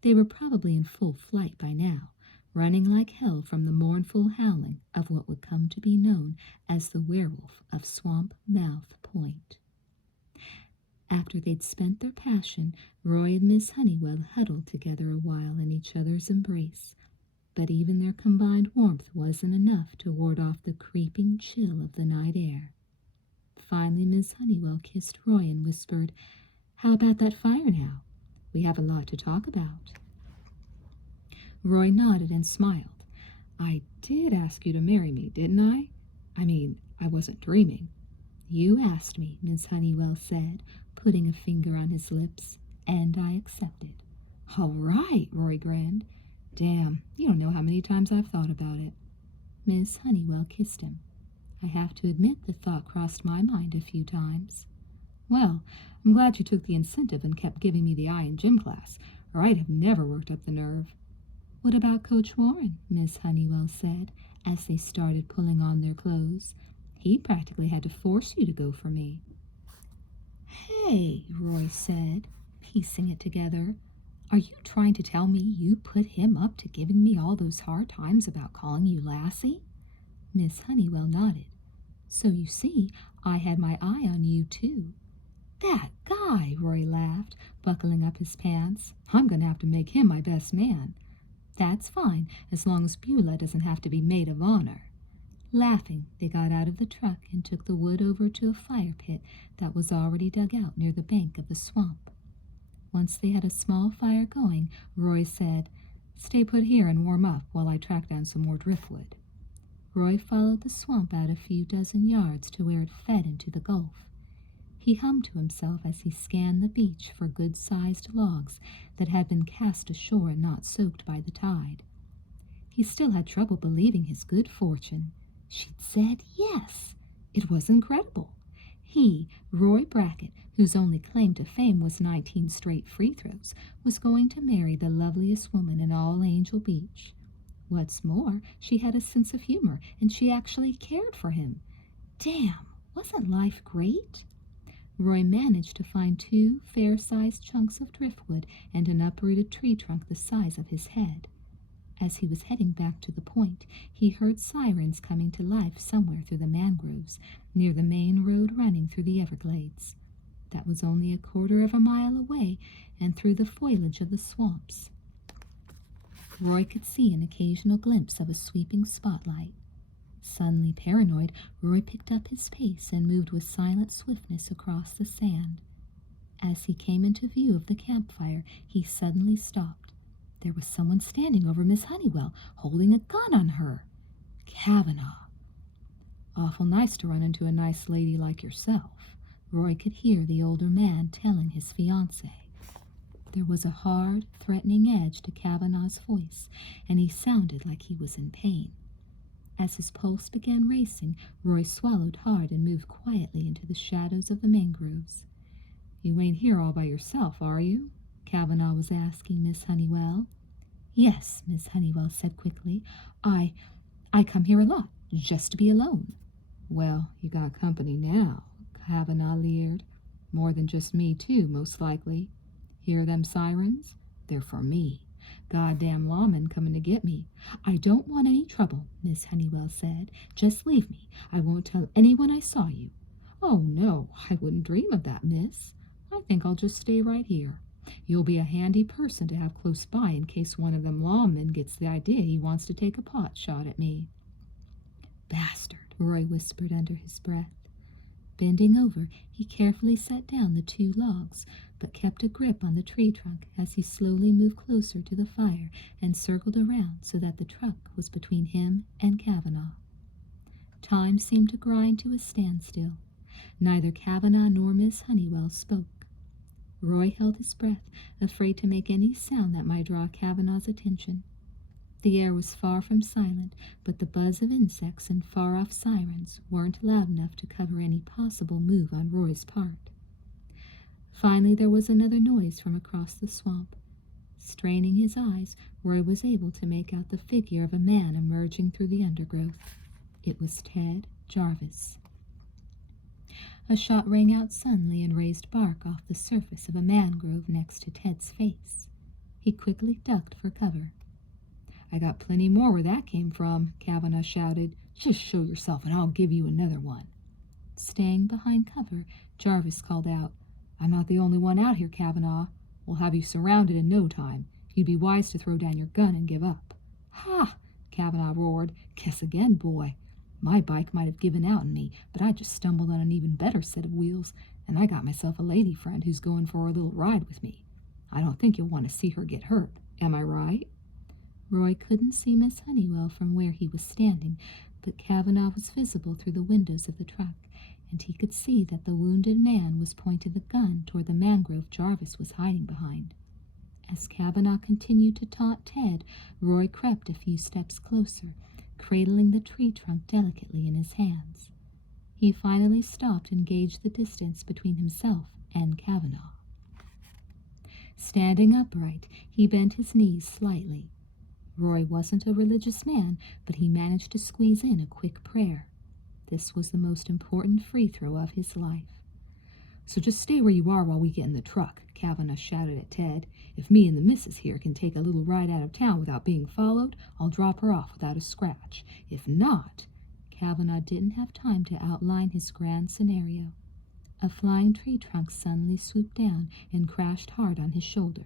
they were probably in full flight by now, running like hell from the mournful howling of what would come to be known as the werewolf of Swamp Mouth Point. After they'd spent their passion, Roy and Miss Honeywell huddled together a while in each other's embrace, but even their combined warmth wasn't enough to ward off the creeping chill of the night air. Finally, Miss Honeywell kissed Roy and whispered, "How about that fire now? We have a lot to talk about." Roy nodded and smiled. "I did ask you to marry me, didn't I? I mean, I wasn't dreaming." "You asked me," Miss Honeywell said, putting a finger on his lips, "and I accepted." "All right," Roy grinned. "Damn, you don't know how many times I've thought about it." Miss Honeywell kissed him. "I have to admit the thought crossed my mind a few times." "Well, I'm glad you took the incentive and kept giving me the eye in gym class, or I'd have never worked up the nerve." "What about Coach Warren?" Miss Honeywell said, as they started pulling on their clothes. "He practically had to force you to go for me." "Hey," Roy said, piecing it together. "Are you trying to tell me you put him up to giving me all those hard times about calling you Lassie?" Miss Honeywell nodded. "So you see, I had my eye on you, too." "That guy," Roy laughed, buckling up his pants. "I'm going to have to make him my best man." "That's fine, as long as Beulah doesn't have to be maid of honor." Laughing, they got out of the truck and took the wood over to a fire pit that was already dug out near the bank of the swamp. Once they had a small fire going, Roy said, "Stay put here and warm up while I track down some more driftwood." Roy followed the swamp out a few dozen yards to where it fed into the Gulf. He hummed to himself as he scanned the beach for good-sized logs that had been cast ashore and not soaked by the tide. He still had trouble believing his good fortune. She'd said yes. It was incredible. He, Roy Brackett, whose only claim to fame was 19 straight free throws, was going to marry the loveliest woman in all Angel Beach. What's more, she had a sense of humor, and she actually cared for him. Damn, wasn't life great? Roy managed to find 2 fair-sized chunks of driftwood and an uprooted tree trunk the size of his head. As he was heading back to the point, he heard sirens coming to life somewhere through the mangroves, near the main road running through the Everglades. That was only a quarter of a mile away and through the foliage of the swamps. Roy could see an occasional glimpse of a sweeping spotlight. Suddenly paranoid, Roy picked up his pace and moved with silent swiftness across the sand. As he came into view of the campfire, he suddenly stopped. There was someone standing over Miss Honeywell, holding a gun on her. Kavanaugh. Awful nice to run into a nice lady like yourself, Roy could hear the older man telling his fiancée. There was a hard, threatening edge to Kavanaugh's voice, and he sounded like he was in pain. As his pulse began racing, Roy swallowed hard and moved quietly into the shadows of the mangroves. "You ain't here all by yourself, are you?" Kavanaugh was asking Miss Honeywell. "Yes," Miss Honeywell said quickly. I come here a lot, just to be alone." "Well, you got company now," Kavanaugh leered. "More than just me, too, most likely. Hear them sirens? They're for me. Goddamn lawmen coming to get me." "I don't want any trouble," Miss Honeywell said. "Just leave me. I won't tell anyone I saw you." "Oh, no, I wouldn't dream of that, miss. I think I'll just stay right here. You'll be a handy person to have close by in case one of them lawmen gets the idea he wants to take a pot shot at me." "Bastard," Roy whispered under his breath. Bending over, he carefully set down the 2 logs, but kept a grip on the tree trunk as he slowly moved closer to the fire and circled around so that the truck was between him and Kavanaugh. Time seemed to grind to a standstill. Neither Kavanaugh nor Miss Honeywell spoke. Roy held his breath, afraid to make any sound that might draw Kavanaugh's attention. The air was far from silent, but the buzz of insects and far-off sirens weren't loud enough to cover any possible move on Roy's part. Finally, there was another noise from across the swamp. Straining his eyes, Roy was able to make out the figure of a man emerging through the undergrowth. It was Ted Jarvis. A shot rang out suddenly and raised bark off the surface of a mangrove next to Ted's face. He quickly ducked for cover. "I got plenty more where that came from," Kavanaugh shouted. "Just show yourself and I'll give you another one." Staying behind cover, Jarvis called out, "I'm not the only one out here, Kavanaugh. We'll have you surrounded in no time. You'd be wise to throw down your gun and give up." "Ha!" Kavanaugh roared. "Guess again, boy. My bike might have given out on me, but I just stumbled on an even better set of wheels, and I got myself a lady friend who's going for a little ride with me. I don't think you'll want to see her get hurt. Am I right?" Roy couldn't see Miss Honeywell from where he was standing, but Kavanaugh was visible through the windows of the truck, and he could see that the wounded man was pointing the gun toward the mangrove Jarvis was hiding behind. As Kavanaugh continued to taunt Ted, Roy crept a few steps closer, cradling the tree trunk delicately in his hands. He finally stopped and gauged the distance between himself and Kavanaugh. Standing upright, he bent his knees slightly. Roy wasn't a religious man, but he managed to squeeze in a quick prayer. This was the most important free throw of his life. "So just stay where you are while we get in the truck," Kavanaugh shouted at Ted. "If me and the missus here can take a little ride out of town without being followed, I'll drop her off without a scratch. If not—" Kavanaugh didn't have time to outline his grand scenario. A flying tree trunk suddenly swooped down and crashed hard on his shoulder.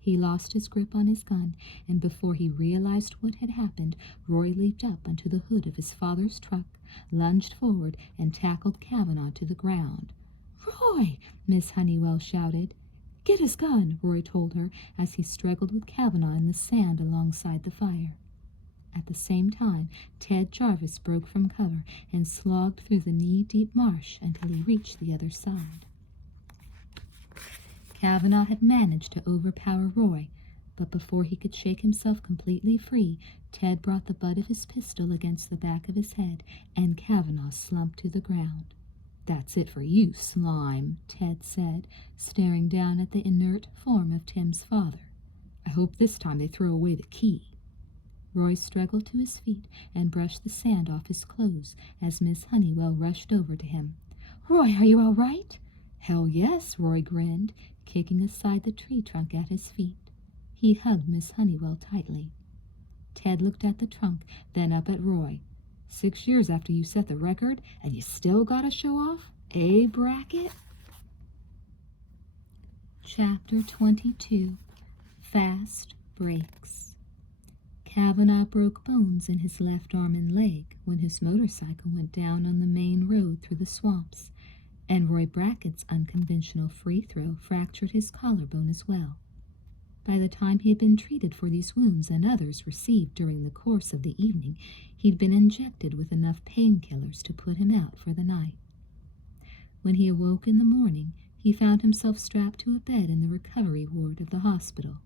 He lost his grip on his gun, and before he realized what had happened, Roy leaped up onto the hood of his father's truck, lunged forward, and tackled Kavanaugh to the ground. "Roy!" Miss Honeywell shouted. "Get his gun," Roy told her as he struggled with Kavanaugh in the sand alongside the fire. At the same time, Ted Jarvis broke from cover and slogged through the knee-deep marsh until he reached the other side. Kavanaugh had managed to overpower Roy, but before he could shake himself completely free, Ted brought the butt of his pistol against the back of his head, and Kavanaugh slumped to the ground. "That's it for you, slime," Ted said, staring down at the inert form of Tim's father. "I hope this time they throw away the key." Roy struggled to his feet and brushed the sand off his clothes as Miss Honeywell rushed over to him. "Roy, are you all right?" "Hell yes," Roy grinned, kicking aside the tree trunk at his feet. He hugged Miss Honeywell tightly. Ted looked at the trunk, then up at Roy. 6 years after you set the record, and you still gotta show off? Eh, Brackett? Chapter 22. Fast Breaks. Kavanaugh broke bones in his left arm and leg when his motorcycle went down on the main road through the swamps, and Roy Brackett's unconventional free throw fractured his collarbone as well. By the time he had been treated for these wounds and others received during the course of the evening, he'd been injected with enough painkillers to put him out for the night. When he awoke in the morning, he found himself strapped to a bed in the recovery ward of the hospital.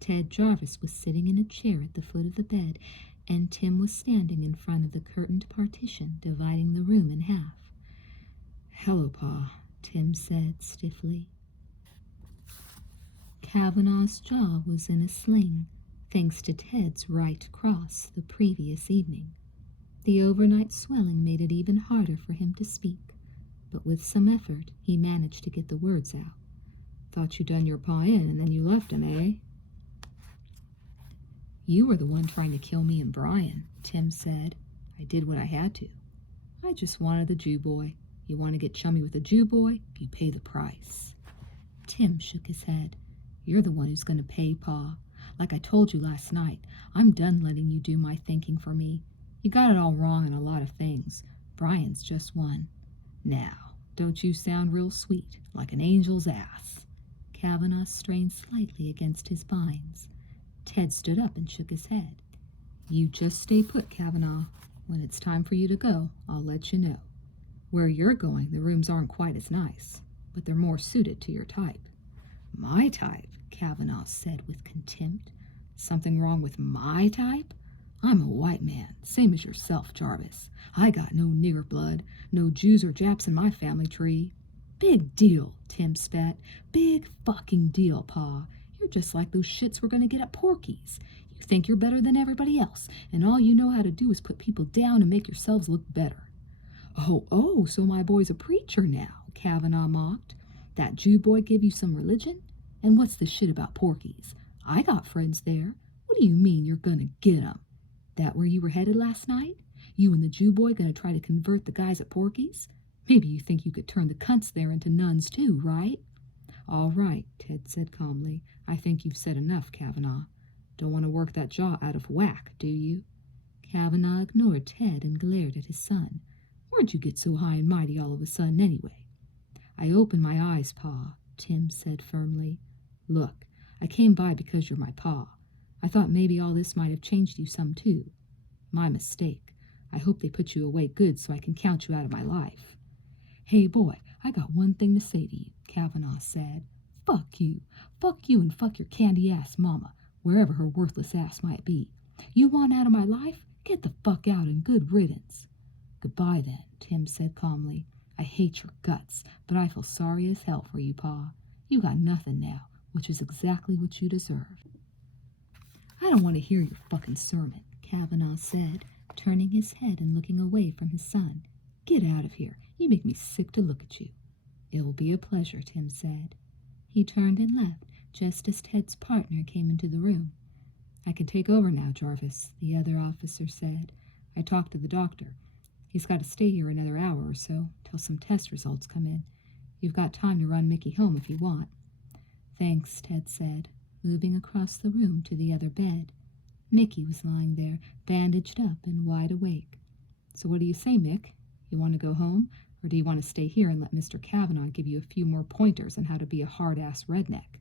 Ted Jarvis was sitting in a chair at the foot of the bed, and Tim was standing in front of the curtained partition dividing the room in half. "Hello, Pa," Tim said stiffly. Kavanaugh's jaw was in a sling, thanks to Ted's right cross the previous evening. The overnight swelling made it even harder for him to speak, but with some effort he managed to get the words out. "Thought you done your Pa in and then you left him, eh?" "You were the one trying to kill me and Brian," Tim said. "I did what I had to. I just wanted the Jew boy. You want to get chummy with a Jew boy, you pay the price." Tim shook his head. "You're the one who's going to pay, Pa. Like I told you last night, I'm done letting you do my thinking for me. You got it all wrong in a lot of things. Brian's just one. Now, don't you sound real sweet, like an angel's ass?" Kavanaugh strained slightly against his binds. Ted stood up and shook his head. "You just stay put, Kavanaugh. When it's time for you to go, I'll let you know. Where you're going, the rooms aren't quite as nice, but they're more suited to your type." "My type?" Kavanaugh said with contempt. "Something wrong with my type? I'm a white man, same as yourself, Jarvis. I got no nigger blood, no Jews or Japs in my family tree." "Big deal," Tim spat. "Big fucking deal, Pa. You're just like those shits we're going to get at Porky's. You think you're better than everybody else, and all you know how to do is put people down and make yourselves look better." Oh, so my boy's a preacher now," Kavanaugh mocked. "That Jew boy give you some religion? And what's the shit about Porky's? I got friends there. What do you mean you're gonna get 'em? That where you were headed last night? You and the Jew boy gonna try to convert the guys at Porky's? Maybe you think you could turn the cunts there into nuns too, right?" "All right," Ted said calmly. "I think you've said enough, Kavanaugh. Don't want to work that jaw out of whack, do you?" Kavanaugh ignored Ted and glared at his son. "Where'd you get so high and mighty all of a sudden, anyway?" "I opened my eyes, Pa," Tim said firmly. "Look, I came by because you're my pa. I thought maybe all this might have changed you some, too. My mistake. I hope they put you away good so I can count you out of my life." "Hey, boy, I got one thing to say to you," Kavanaugh said. Fuck you and fuck your candy-ass mama, wherever her worthless ass might be. You want out of my life? Get the fuck out and good riddance." "Goodbye, then," Tim said calmly. "I hate your guts, but I feel sorry as hell for you, Pa. You got nothing now, which is exactly what you deserve." "I don't want to hear your fucking sermon," Kavanaugh said, turning his head and looking away from his son. "Get out of here. You make me sick to look at you." "It will be a pleasure," Tim said. He turned and left, just as Ted's partner came into the room. "I can take over now, Jarvis," the other officer said. "I talked to the doctor. He's got to stay here another hour or so, till some test results come in. You've got time to run Mickey home if you want." "Thanks," Ted said, moving across the room to the other bed. Mickey was lying there, bandaged up and wide awake. "So what do you say, Mick? You want to go home, or do you want to stay here and let Mr. Kavanaugh give you a few more pointers on how to be a hard-ass redneck?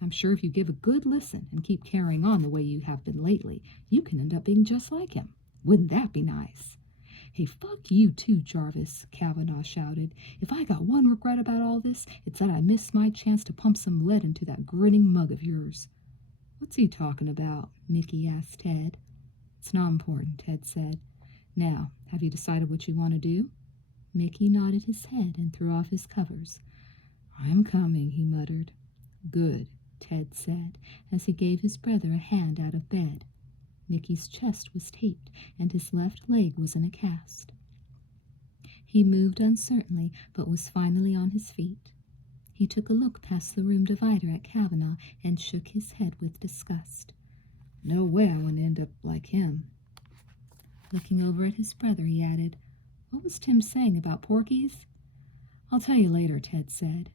I'm sure if you give a good listen and keep carrying on the way you have been lately, you can end up being just like him. Wouldn't that be nice?" "Hey, fuck you too, Jarvis," Kavanaugh shouted. "If I got one regret about all this, it's that I missed my chance to pump some lead into that grinning mug of yours." "What's he talking about?" Mickey asked Ted. "It's not important," Ted said. "Now, have you decided what you want to do?" Mickey nodded his head and threw off his covers. "I'm coming," he muttered. "Good," Ted said, as he gave his brother a hand out of bed. Mickey's chest was taped, and his left leg was in a cast. He moved uncertainly, but was finally on his feet. He took a look past the room divider at Kavanaugh and shook his head with disgust. "No way I want to end up like him." Looking over at his brother, he added, "What was Tim saying about Porky's?" "I'll tell you later," Ted said.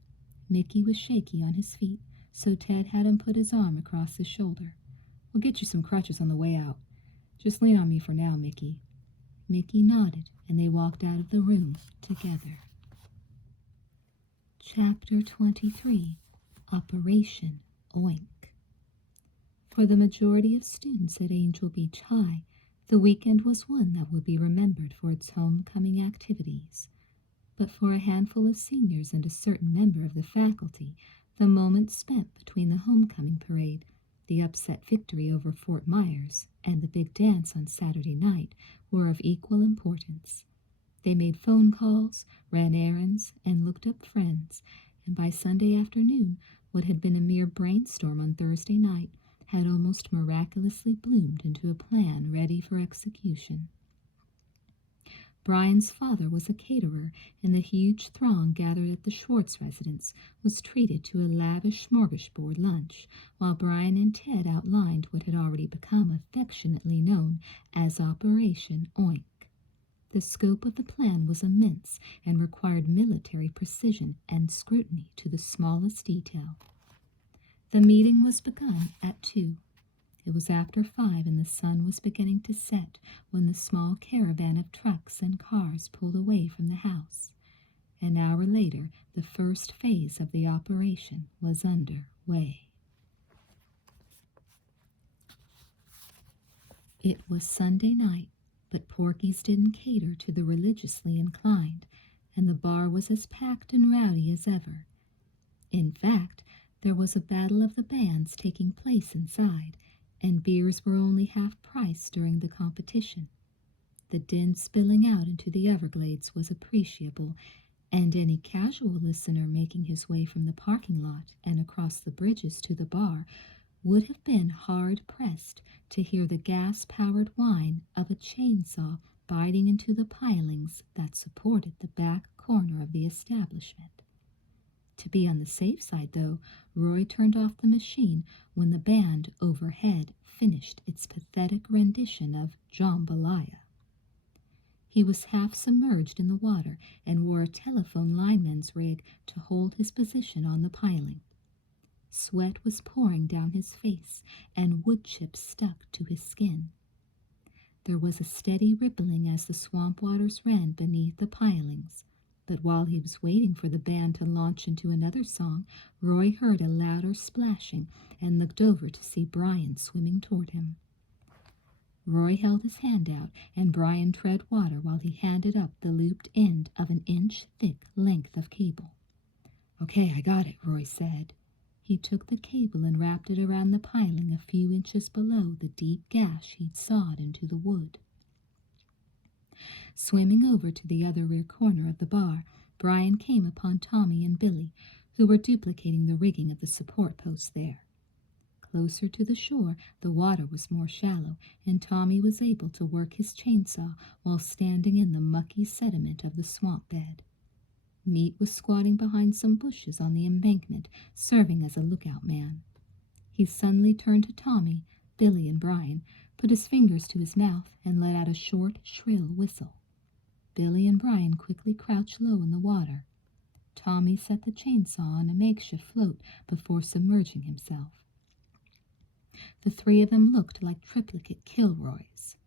Mickey was shaky on his feet, so Ted had him put his arm across his shoulder. We'll get you some crutches on the way out. Just lean on me for now, Mickey." Mickey nodded, and they walked out of the room together. Chapter 23. Operation Oink. For the majority of students at Angel Beach High, the weekend was one that would be remembered for its homecoming activities. But for a handful of seniors and a certain member of the faculty, the moments spent between the homecoming parade, the upset victory over Fort Myers, and the big dance on Saturday night were of equal importance. They made phone calls, ran errands, and looked up friends, and by Sunday afternoon, what had been a mere brainstorm on Thursday night had almost miraculously bloomed into a plan ready for execution. Brian's father was a caterer, and the huge throng gathered at the Schwartz residence was treated to a lavish smorgasbord lunch, while Brian and Ted outlined what had already become affectionately known as Operation Oink. The scope of the plan was immense and required military precision and scrutiny to the smallest detail. The meeting was begun at 2. It was after 5 and the sun was beginning to set when the small caravan of trucks and cars pulled away from the house. An hour later, the first phase of the operation was under way. It was Sunday night, but Porky's didn't cater to the religiously inclined, and the bar was as packed and rowdy as ever. In fact, there was a battle of the bands taking place inside, and beers were only half price during the competition. The din spilling out into the Everglades was appreciable, and any casual listener making his way from the parking lot and across the bridges to the bar would have been hard-pressed to hear the gas-powered whine of a chainsaw biting into the pilings that supported the back corner of the establishment. To be on the safe side, though, Roy turned off the machine when the band overhead finished its pathetic rendition of Jambalaya. He was half submerged in the water and wore a telephone lineman's rig to hold his position on the piling. Sweat was pouring down his face, and wood chips stuck to his skin. There was a steady rippling as the swamp waters ran beneath the pilings, but while he was waiting for the band to launch into another song, Roy heard a louder splashing and looked over to see Brian swimming toward him. Roy held his hand out, and Brian tread water while he handed up the looped end of an inch-thick length of cable. "Okay, I got it," Roy said. He took the cable and wrapped it around the piling a few inches below the deep gash he'd sawed into the wood. Swimming over to the other rear corner of the bar, Brian came upon Tommy and Billy, who were duplicating the rigging of the support post there. Closer to the shore, the water was more shallow, and Tommy was able to work his chainsaw while standing in the mucky sediment of the swamp bed. Meat was squatting behind some bushes on the embankment, serving as a lookout man. He suddenly turned to Tommy, Billy, and Brian, put his fingers to his mouth, and let out a short, shrill whistle. Billy and Brian quickly crouched low in the water. Tommy set the chainsaw on a makeshift float before submerging himself. The three of them looked like triplicate Kilroys.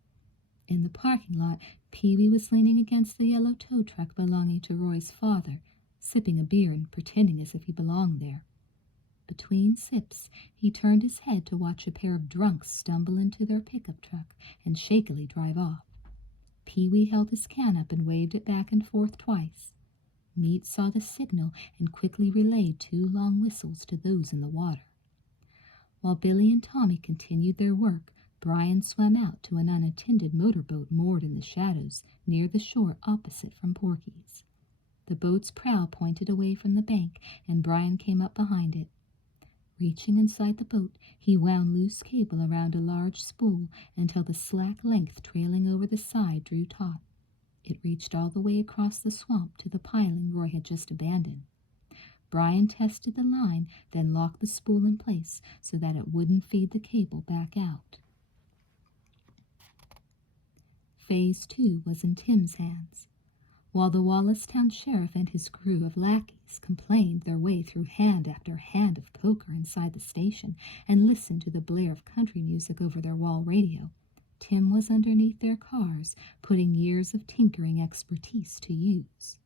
In the parking lot, Pee-wee was leaning against the yellow tow truck belonging to Roy's father, sipping a beer and pretending as if he belonged there. Between sips, he turned his head to watch a pair of drunks stumble into their pickup truck and shakily drive off. Pee-wee held his can up and waved it back and forth twice. Meat saw the signal and quickly relayed 2 long whistles to those in the water. While Billy and Tommy continued their work, Brian swam out to an unattended motorboat moored in the shadows near the shore opposite from Porky's. The boat's prow pointed away from the bank, and Brian came up behind it. Reaching inside the boat, he wound loose cable around a large spool until the slack length trailing over the side drew taut. It reached all the way across the swamp to the piling Roy had just abandoned. Brian tested the line, then locked the spool in place so that it wouldn't feed the cable back out. Phase 2 was in Tim's hands. while the Wallace-town sheriff and his crew of lackeys complained their way through hand after hand of poker inside the station and listened to the blare of country music over their wall radio, Tim was underneath their cars, putting years of tinkering expertise to use.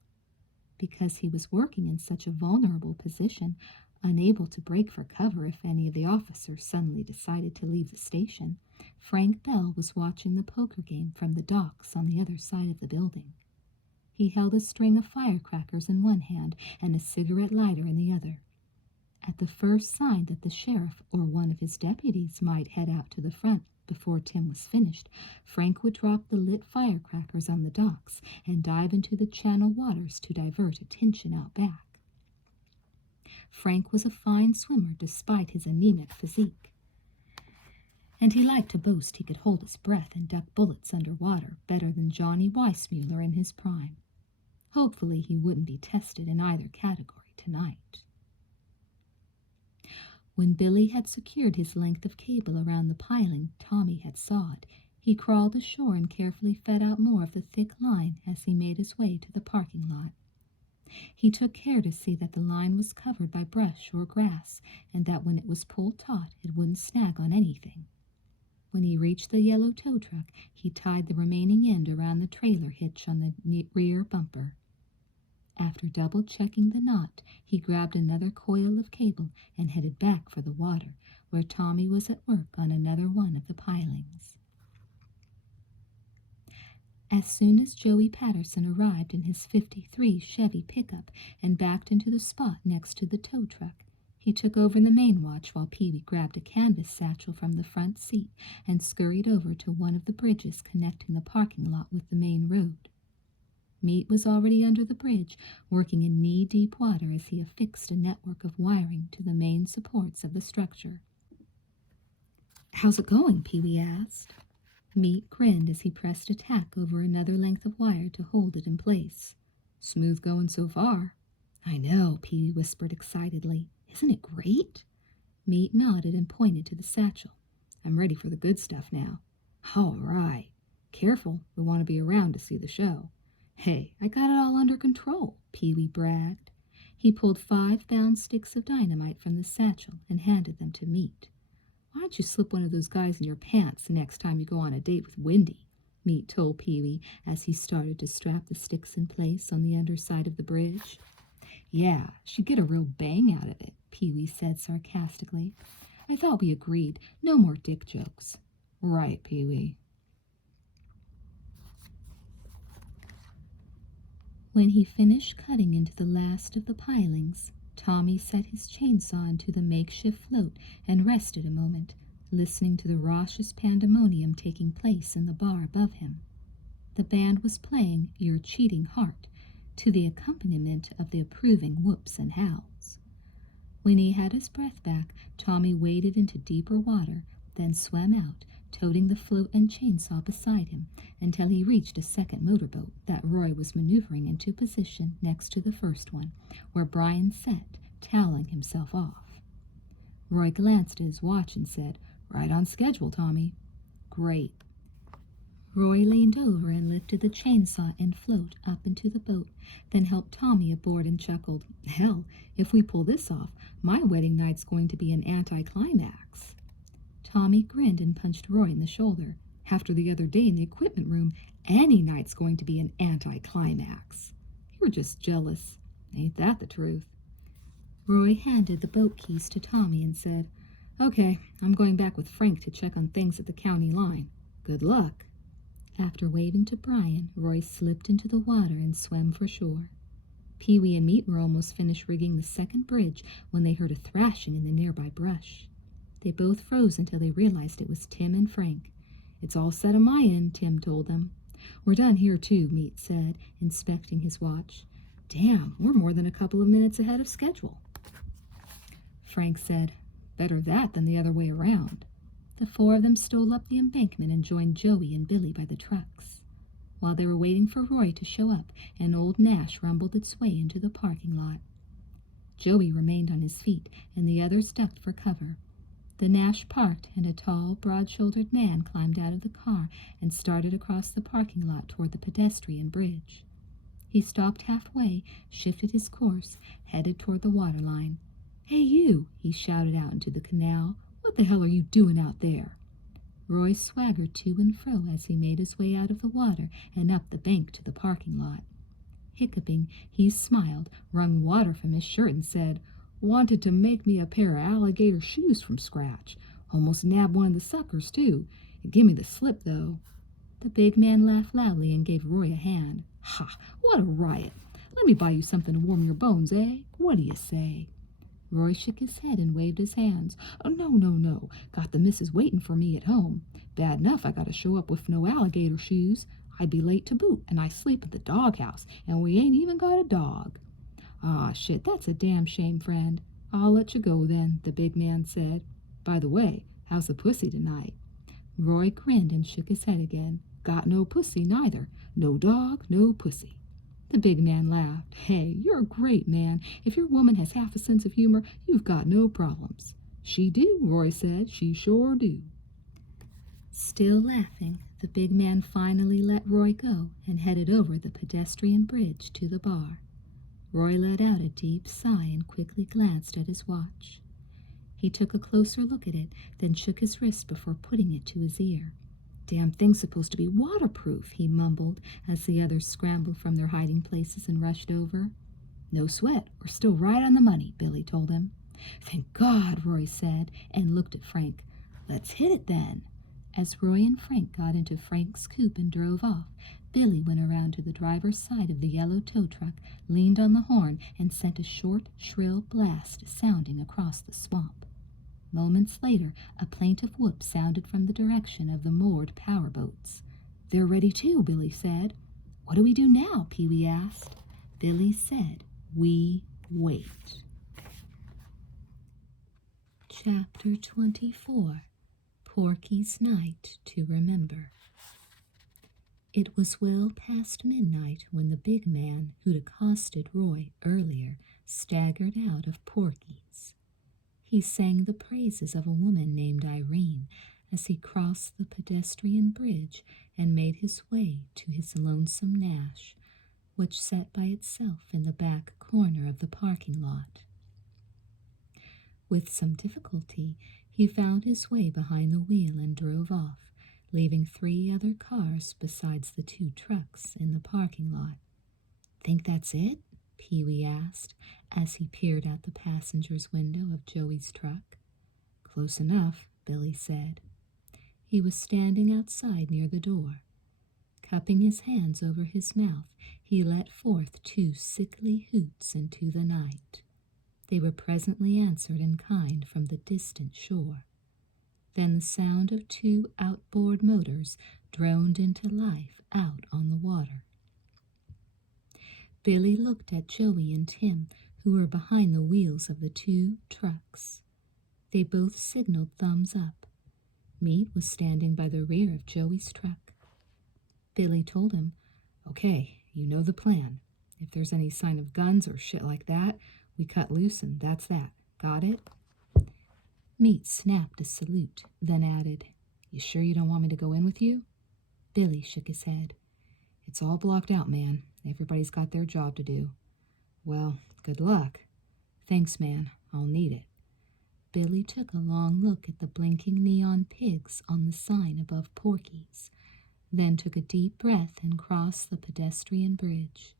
Because he was working in such a vulnerable position, unable to break for cover if any of the officers suddenly decided to leave the station, Frank Bell was watching the poker game from the docks on the other side of the building. He held a string of firecrackers in one hand and a cigarette lighter in the other. At the first sign that the sheriff or one of his deputies might head out to the front before Tim was finished, Frank would drop the lit firecrackers on the docks and dive into the channel waters to divert attention out back. Frank was a fine swimmer despite his anemic physique, and he liked to boast he could hold his breath and duck bullets underwater better than Johnny Weissmuller in his prime. Hopefully he wouldn't be tested in either category tonight. When Billy had secured his length of cable around the piling Tommy had sawed, he crawled ashore and carefully fed out more of the thick line as he made his way to the parking lot. He took care to see that the line was covered by brush or grass, and that when it was pulled taut, it wouldn't snag on anything. When he reached the yellow tow truck, he tied the remaining end around the trailer hitch on the rear bumper. After double-checking the knot, he grabbed another coil of cable and headed back for the water, where Tommy was at work on another one of the pilings. As soon as Joey Patterson arrived in his '53 Chevy pickup and backed into the spot next to the tow truck, he took over the main watch while Pee-wee grabbed a canvas satchel from the front seat and scurried over to one of the bridges connecting the parking lot with the main road. Meat was already under the bridge, working in knee-deep water as he affixed a network of wiring to the main supports of the structure. "How's it going?" Pee-wee asked. Meat grinned as he pressed a tack over another length of wire to hold it in place. "Smooth going so far." "I know," Pee-wee whispered excitedly. "Isn't it great?" Meat nodded and pointed to the satchel. "I'm ready for the good stuff now." "All right. Careful, we want to be around to see the show." "Hey, I got it all under control," Pee-wee bragged. He pulled 5 bound sticks of dynamite from the satchel and handed them to Meat. "Why don't you slip one of those guys in your pants next time you go on a date with Windy?" Meat told Pee-wee as he started to strap the sticks in place on the underside of the bridge. "Yeah, she'd get a real bang out of it," Pee-wee said sarcastically. "I thought we agreed, no more dick jokes." "Right, Pee-wee." When he finished cutting into the last of the pilings, Tommy set his chainsaw into the makeshift float and rested a moment, listening to the raucous pandemonium taking place in the bar above him. The band was playing Your Cheating Heart, to the accompaniment of the approving whoops and howls. When he had his breath back, Tommy waded into deeper water, then swam out, toting the float and chainsaw beside him, until he reached a second motorboat that Roy was maneuvering into position next to the first one, where Brian sat, toweling himself off. Roy glanced at his watch and said, "Right on schedule, Tommy." "Great." Roy leaned over and lifted the chainsaw and float up into the boat, then helped Tommy aboard and chuckled, "Hell, if we pull this off, my wedding night's going to be an anticlimax." Tommy grinned and punched Roy in the shoulder. "After the other day in the equipment room, any night's going to be an anticlimax. You were just jealous. Ain't that the truth?" Roy handed the boat keys to Tommy and said, "Okay, I'm going back with Frank to check on things at the county line. Good luck." After waving to Brian, Roy slipped into the water and swam for shore. Pee-wee and Meat were almost finished rigging the second bridge when they heard a thrashing in the nearby brush. They both froze until they realized it was Tim and Frank. "It's all set on my end," Tim told them. "We're done here too," Meat said, inspecting his watch. "Damn, we're more than a couple of minutes ahead of schedule." Frank said, "Better that than the other way around." The 4 of them stole up the embankment and joined Joey and Billy by the trucks. While they were waiting for Roy to show up, an old Nash rumbled its way into the parking lot. Joey remained on his feet, and the others ducked for cover. The Nash parked, and a tall, broad-shouldered man climbed out of the car and started across the parking lot toward the pedestrian bridge. He stopped halfway, shifted his course, headed toward the waterline. "Hey, you!" he shouted out into the canal. "What the hell are you doing out there?" Roy swaggered to and fro as he made his way out of the water and up the bank to the parking lot. Hiccuping, he smiled, wrung water from his shirt, and said, "Wanted to make me a pair of alligator shoes from scratch. Almost nabbed one of the suckers, too. It give me the slip, though." The big man laughed loudly and gave Roy a hand. "Ha! What a riot! Let me buy you something to warm your bones, eh? What do you say?" Roy shook his head and waved his hands. "Oh, no, no, no. Got the missus waiting for me at home. Bad enough I gotta show up with no alligator shoes. I'd be late to boot, and I sleep at the doghouse, and we ain't even got a dog." "Aw, shit, that's a damn shame, friend. I'll let you go then," the big man said. "By the way, how's the pussy tonight?" Roy grinned and shook his head again. "Got no pussy neither. No dog, no pussy." The big man laughed. "Hey, you're a great man. If your woman has half a sense of humor, you've got no problems." "She do," Roy said. "She sure do." Still laughing, the big man finally let Roy go and headed over the pedestrian bridge to the bar. Roy let out a deep sigh and quickly glanced at his watch. He took a closer look at it, then shook his wrist before putting it to his ear. "Damn thing's supposed to be waterproof," he mumbled as the others scrambled from their hiding places and rushed over. "No sweat, we're still right on the money," Billy told him. "Thank God," Roy said, and looked at Frank. "Let's hit it then." As Roy and Frank got into Frank's coupe and drove off, Billy went around to the driver's side of the yellow tow truck, leaned on the horn, and sent a short, shrill blast sounding across the swamp. Moments later, a plaintive whoop sounded from the direction of the moored power boats. "They're ready too," Billy said. "What do we do now?" Pee-wee asked. Billy said, "We wait." Chapter 24. Porky's Night to Remember. It was well past midnight when the big man who'd accosted Roy earlier staggered out of Porky's. He sang the praises of a woman named Irene as he crossed the pedestrian bridge and made his way to his lonesome Nash, which sat by itself in the back corner of the parking lot. With some difficulty, he found his way behind the wheel and drove off, leaving 3 other cars besides the 2 trucks in the parking lot. "Think that's it?" Pee-wee asked as he peered out the passenger's window of Joey's truck. "Close enough," Billy said. He was standing outside near the door. Cupping his hands over his mouth, he let forth 2 sickly hoots into the night. They were presently answered in kind from the distant shore. Then the sound of 2 outboard motors droned into life out on the water. Billy looked at Joey and Tim, who were behind the wheels of the 2 trucks. They both signaled thumbs up. Meat was standing by the rear of Joey's truck. Billy told him, "Okay, you know the plan. If there's any sign of guns or shit like that, we cut loose and that's that. Got it?" Meat snapped a salute, then added, "You sure you don't want me to go in with you?" Billy shook his head. "It's all blocked out, man. Everybody's got their job to do." "Well, good luck." "Thanks, man. I'll need it." Billy took a long look at the blinking neon pigs on the sign above Porky's, then took a deep breath and crossed the pedestrian bridge.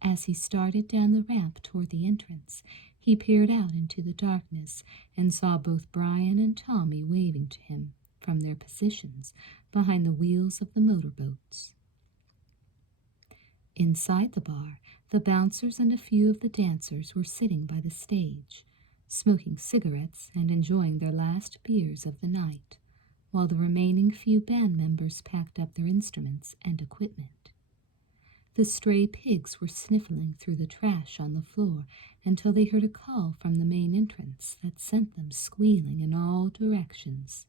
As he started down the ramp toward the entrance, he peered out into the darkness and saw both Brian and Tommy waving to him from their positions behind the wheels of the motorboats. Inside the bar, the bouncers and a few of the dancers were sitting by the stage, smoking cigarettes and enjoying their last beers of the night, while the remaining few band members packed up their instruments and equipment. The stray pigs were sniffling through the trash on the floor until they heard a call from the main entrance that sent them squealing in all directions.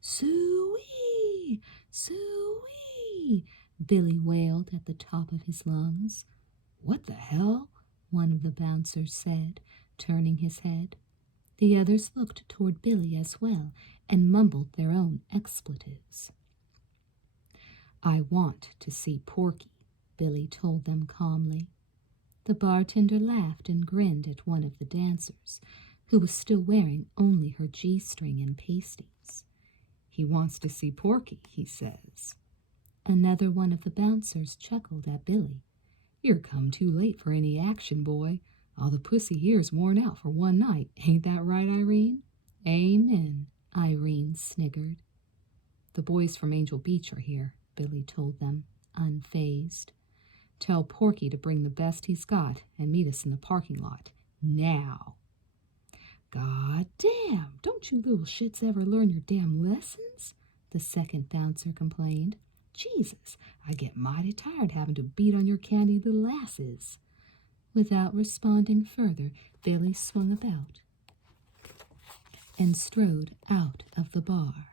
"Soo-wee! Soo-wee!" Billy wailed at the top of his lungs. "What the hell?" one of the bouncers said, turning his head. The others looked toward Billy as well and mumbled their own expletives. "I want to see Porky," Billy told them calmly. The bartender laughed and grinned at one of the dancers, who was still wearing only her G-string and pasties. "He wants to see Porky," he says. Another one of the bouncers chuckled at Billy. "You're come too late for any action, boy. All the pussy here's worn out for one night. Ain't that right, Irene?" "Amen," Irene sniggered. "The boys from Angel Beach are here," Billy told them, unfazed. "Tell Porky to bring the best he's got and meet us in the parking lot. Now." "God damn, don't you little shits ever learn your damn lessons?" the second bouncer complained. "Jesus, I get mighty tired having to beat on your candy little asses." Without responding further, Billy swung about and strode out of the bar.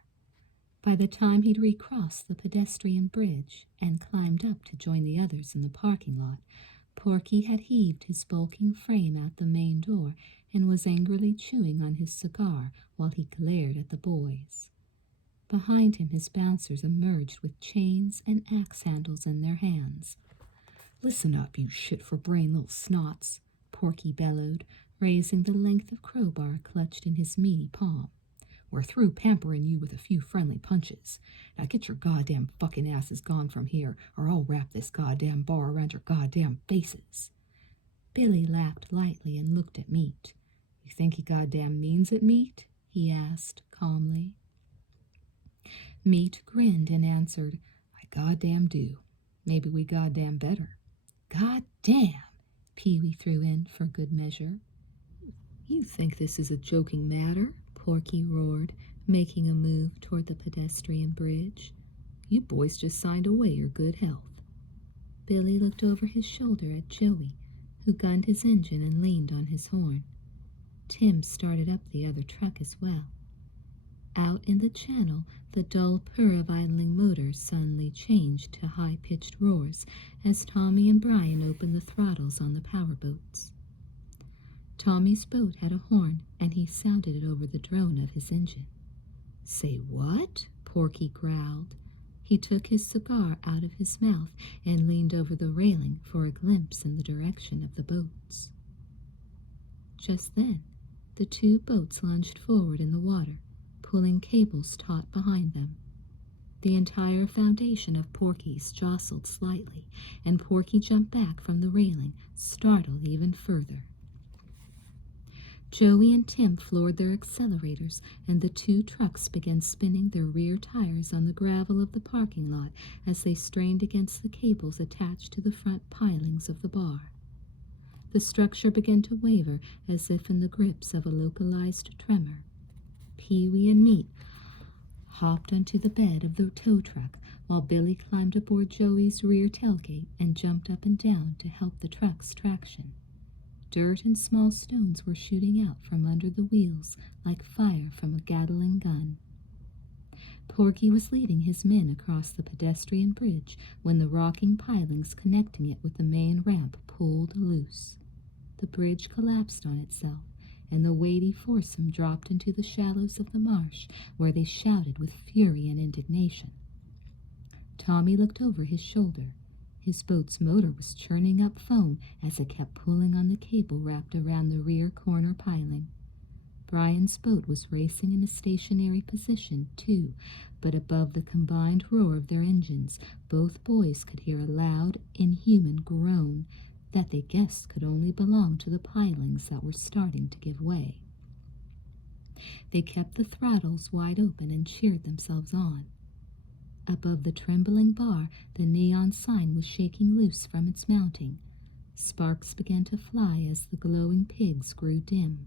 By the time he'd recrossed the pedestrian bridge and climbed up to join the others in the parking lot, Porky had heaved his bulking frame out the main door and was angrily chewing on his cigar while he glared at the boys. Behind him, his bouncers emerged with chains and axe handles in their hands. "Listen up, you shit-for-brain little snots," Porky bellowed, raising the length of crowbar clutched in his meaty palm. "We're through pampering you with a few friendly punches. Now get your goddamn fucking asses gone from here, or I'll wrap this goddamn bar around your goddamn faces." Billy laughed lightly and looked at Meat. "You think he goddamn means it, Meat?" he asked calmly. Meat grinned and answered, "I goddamn do. Maybe we goddamn better." "Goddamn," Pee-wee threw in for good measure. "You think this is a joking matter?" Porky roared, making a move toward the pedestrian bridge. "You boys just signed away your good health." Billy looked over his shoulder at Joey, who gunned his engine and leaned on his horn. Tim started up the other truck as well. Out in the channel, the dull purr of idling motors suddenly changed to high-pitched roars as Tommy and Brian opened the throttles on the powerboats. Tommy's boat had a horn, and he sounded it over the drone of his engine. "Say what?" Porky growled. He took his cigar out of his mouth and leaned over the railing for a glimpse in the direction of the boats. Just then, the two boats lunged forward in the water, pulling cables taut behind them. The entire foundation of Porky's jostled slightly, and Porky jumped back from the railing, startled even further. Joey and Tim floored their accelerators, and the two trucks began spinning their rear tires on the gravel of the parking lot as they strained against the cables attached to the front pilings of the bar. The structure began to waver as if in the grips of a localized tremor. Pee-wee and Meat hopped onto the bed of the tow truck, while Billy climbed aboard Joey's rear tailgate and jumped up and down to help the truck's traction. Dirt and small stones were shooting out from under the wheels like fire from a Gatling gun. Porky was leading his men across the pedestrian bridge when the rocking pilings connecting it with the main ramp pulled loose. The bridge collapsed on itself, and the weighty foursome dropped into the shallows of the marsh, where they shouted with fury and indignation. Tommy looked over his shoulder. His boat's motor was churning up foam as it kept pulling on the cable wrapped around the rear corner piling. Brian's boat was racing in a stationary position, too, but above the combined roar of their engines, both boys could hear a loud, inhuman groan that they guessed could only belong to the pilings that were starting to give way. They kept the throttles wide open and cheered themselves on. Above the trembling bar, the neon sign was shaking loose from its mounting. Sparks began to fly as the glowing pigs grew dim.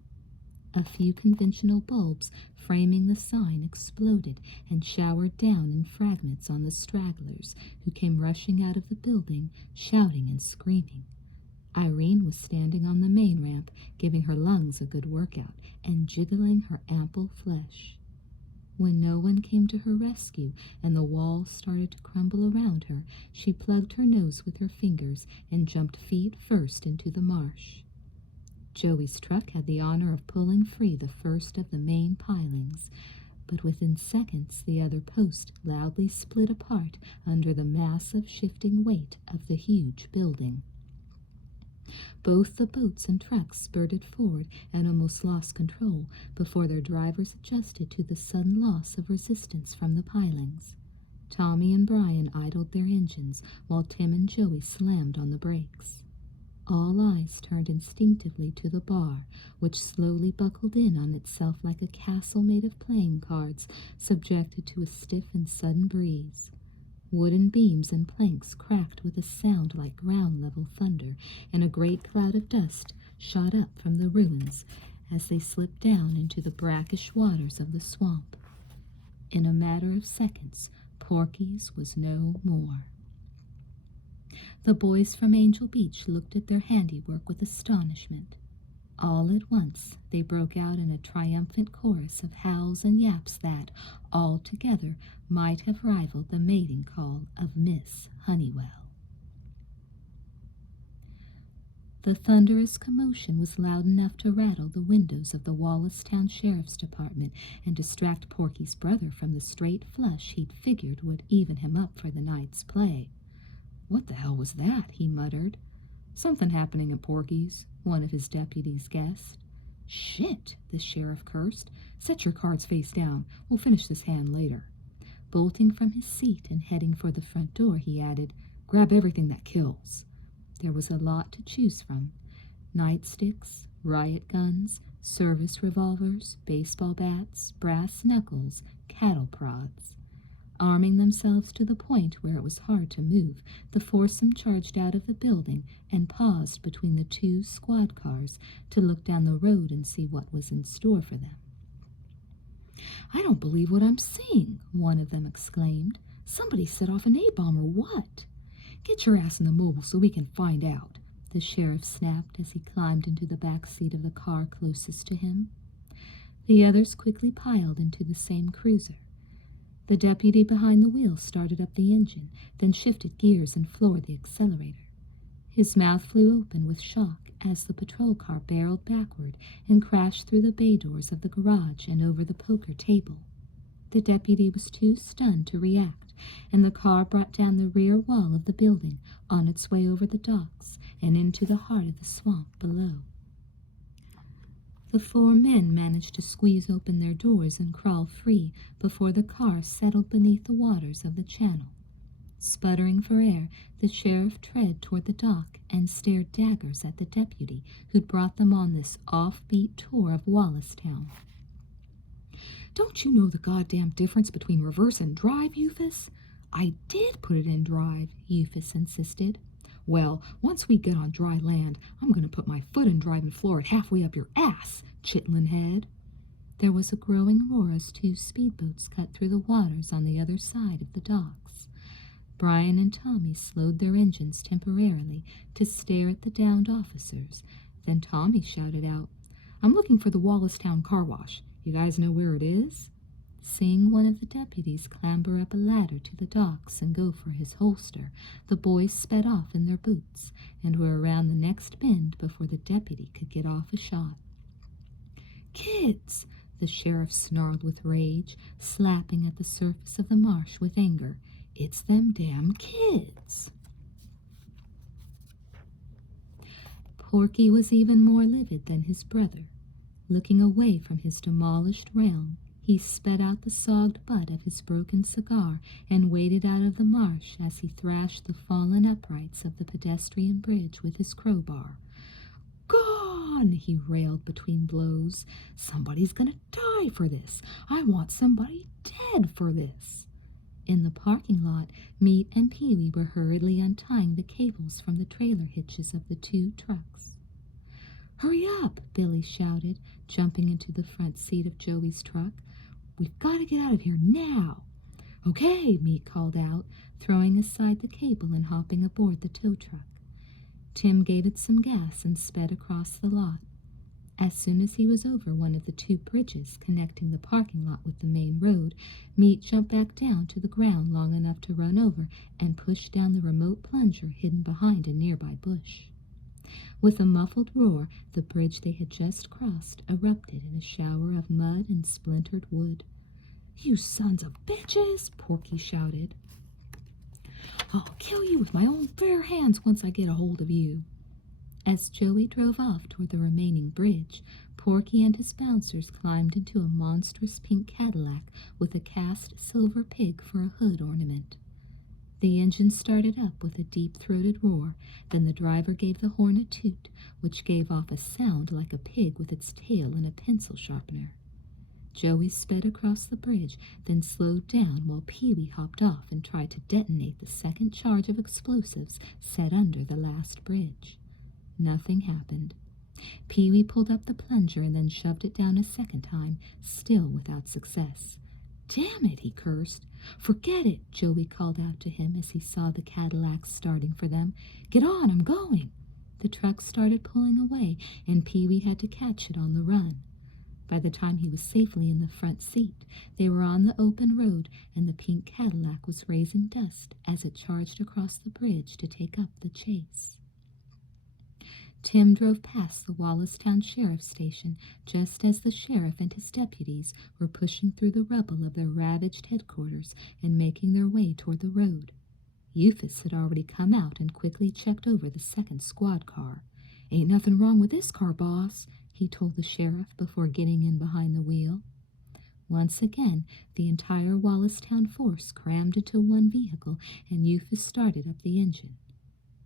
A few conventional bulbs framing the sign exploded and showered down in fragments on the stragglers who came rushing out of the building, shouting and screaming. Irene was standing on the main ramp, giving her lungs a good workout and jiggling her ample flesh. When no one came to her rescue and the walls started to crumble around her, she plugged her nose with her fingers and jumped feet first into the marsh. Joey's truck had the honor of pulling free the first of the main pilings, but within seconds the other post loudly split apart under the massive shifting weight of the huge building. Both the boats and trucks spurted forward and almost lost control before their drivers adjusted to the sudden loss of resistance from the pilings. Tommy and Brian idled their engines while Tim and Joey slammed on the brakes. All eyes turned instinctively to the bar, which slowly buckled in on itself like a castle made of playing cards, subjected to a stiff and sudden breeze. Wooden beams and planks cracked with a sound like ground-level thunder, and a great cloud of dust shot up from the ruins as they slipped down into the brackish waters of the swamp. In a matter of seconds, Porky's was no more. The boys from Angel Beach looked at their handiwork with astonishment. All at once, they broke out in a triumphant chorus of howls and yaps that, all together, might have rivaled the mating call of Miss Honeywell. The thunderous commotion was loud enough to rattle the windows of the Wallacestown Sheriff's Department and distract Porky's brother from the straight flush he'd figured would even him up for the night's play. "What the hell was that?" he muttered. "Something happening at Porky's," one of his deputies guessed. "Shit," the sheriff cursed. "Set your cards face down. We'll finish this hand later." Bolting from his seat and heading for the front door, he added, "Grab everything that kills." There was a lot to choose from. Nightsticks, riot guns, service revolvers, baseball bats, brass knuckles, cattle prods. Arming themselves to the point where it was hard to move, the foursome charged out of the building and paused between the two squad cars to look down the road and see what was in store for them. "I don't believe what I'm seeing," one of them exclaimed. "Somebody set off an A-bomb or what?" "Get your ass in the mobile so we can find out," the sheriff snapped as he climbed into the back seat of the car closest to him. The others quickly piled into the same cruiser. The deputy behind the wheel started up the engine, then shifted gears and floored the accelerator. His mouth flew open with shock as the patrol car barreled backward and crashed through the bay doors of the garage and over the poker table. The deputy was too stunned to react, and the car brought down the rear wall of the building on its way over the docks and into the heart of the swamp below. The four men managed to squeeze open their doors and crawl free before the car settled beneath the waters of the channel. Sputtering for air, the sheriff tread toward the dock and stared daggers at the deputy who'd brought them on this offbeat tour of Wallacestown. "Don't you know the goddamn difference between reverse and drive, Euphis?" "I did put it in drive," Euphis insisted. "Well, once we get on dry land, I'm going to put my foot in drive and floor it halfway up your ass, chitlin' head." There was a growing roar as two speedboats cut through the waters on the other side of the docks. Brian and Tommy slowed their engines temporarily to stare at the downed officers. Then Tommy shouted out, "I'm looking for the Wallacestown car wash. You guys know where it is?" Seeing one of the deputies clamber up a ladder to the docks and go for his holster, the boys sped off in their boots and were around the next bend before the deputy could get off a shot. "Kids!" the sheriff snarled with rage, slapping at the surface of the marsh with anger. "It's them damn kids!" Porky was even more livid than his brother. Looking away from his demolished realm, he sped out the sogged butt of his broken cigar and waded out of the marsh as he thrashed the fallen uprights of the pedestrian bridge with his crowbar. "Gone!" he railed between blows. "Somebody's gonna die for this. I want somebody dead for this." In the parking lot, Meat and Pee-wee were hurriedly untying the cables from the trailer hitches of the two trucks. "Hurry up!" Billy shouted, jumping into the front seat of Joey's truck. "We've got to get out of here now." "Okay," Meat called out, throwing aside the cable and hopping aboard the tow truck. Tim gave it some gas and sped across the lot. As soon as he was over one of the two bridges connecting the parking lot with the main road, Meat jumped back down to the ground long enough to run over and push down the remote plunger hidden behind a nearby bush. With a muffled roar, the bridge they had just crossed erupted in a shower of mud and splintered wood. "You sons of bitches!" Porky shouted. "I'll kill you with my own bare hands once I get a hold of you." As Joey drove off toward the remaining bridge, Porky and his bouncers climbed into a monstrous pink Cadillac with a cast silver pig for a hood ornament. The engine started up with a deep-throated roar, then the driver gave the horn a toot, which gave off a sound like a pig with its tail in a pencil sharpener. Joey sped across the bridge, then slowed down while Pee-wee hopped off and tried to detonate the second charge of explosives set under the last bridge. Nothing happened. Pee-wee pulled up the plunger and then shoved it down a second time, still without success. "Damn it," he cursed. "Forget it," Joey called out to him as he saw the Cadillac starting for them. "Get on, I'm going." The truck started pulling away, and Pee-wee had to catch it on the run. By the time he was safely in the front seat, they were on the open road, and the pink Cadillac was raising dust as it charged across the bridge to take up the chase. Tim drove past the Wallacestown Sheriff's Station just as the sheriff and his deputies were pushing through the rubble of their ravaged headquarters and making their way toward the road. Euphis had already come out and quickly checked over the second squad car. "Ain't nothing wrong with this car, boss," he told the sheriff before getting in behind the wheel. Once again, the entire Wallacestown force crammed into one vehicle, and Euphis started up the engine.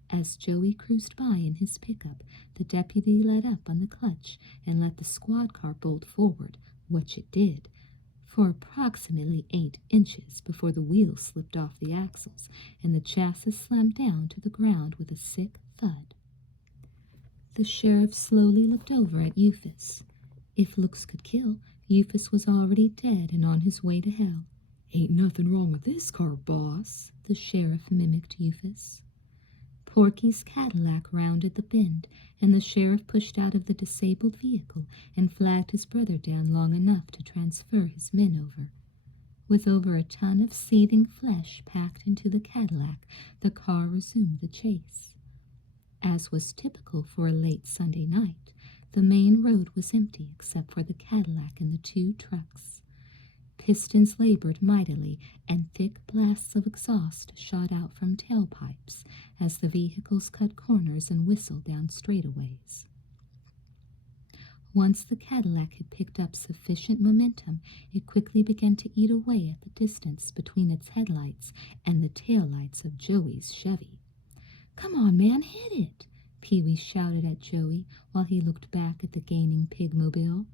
As Joey cruised by in his pickup, the deputy let up on the clutch and let the squad car bolt forward, which it did, for approximately 8 inches before the wheels slipped off the axles and the chassis slammed down to the ground with a sick thud. The sheriff slowly looked over at Euphis. If looks could kill, Euphis was already dead and on his way to hell. "Ain't nothing wrong with this car, boss," the sheriff mimicked Euphis. Porky's Cadillac rounded the bend, and the sheriff pushed out of the disabled vehicle and flagged his brother down long enough to transfer his men over. With over a ton of seething flesh packed into the Cadillac, the car resumed the chase. As was typical for a late Sunday night, the main road was empty except for the Cadillac and the 2 trucks. Pistons labored mightily, and thick blasts of exhaust shot out from tailpipes as the vehicles cut corners and whistled down straightaways. Once the Cadillac had picked up sufficient momentum, it quickly began to eat away at the distance between its headlights and the taillights of Joey's Chevy. "Come on, man, hit it!" Pee-wee shouted at Joey while he looked back at the gaining pigmobile.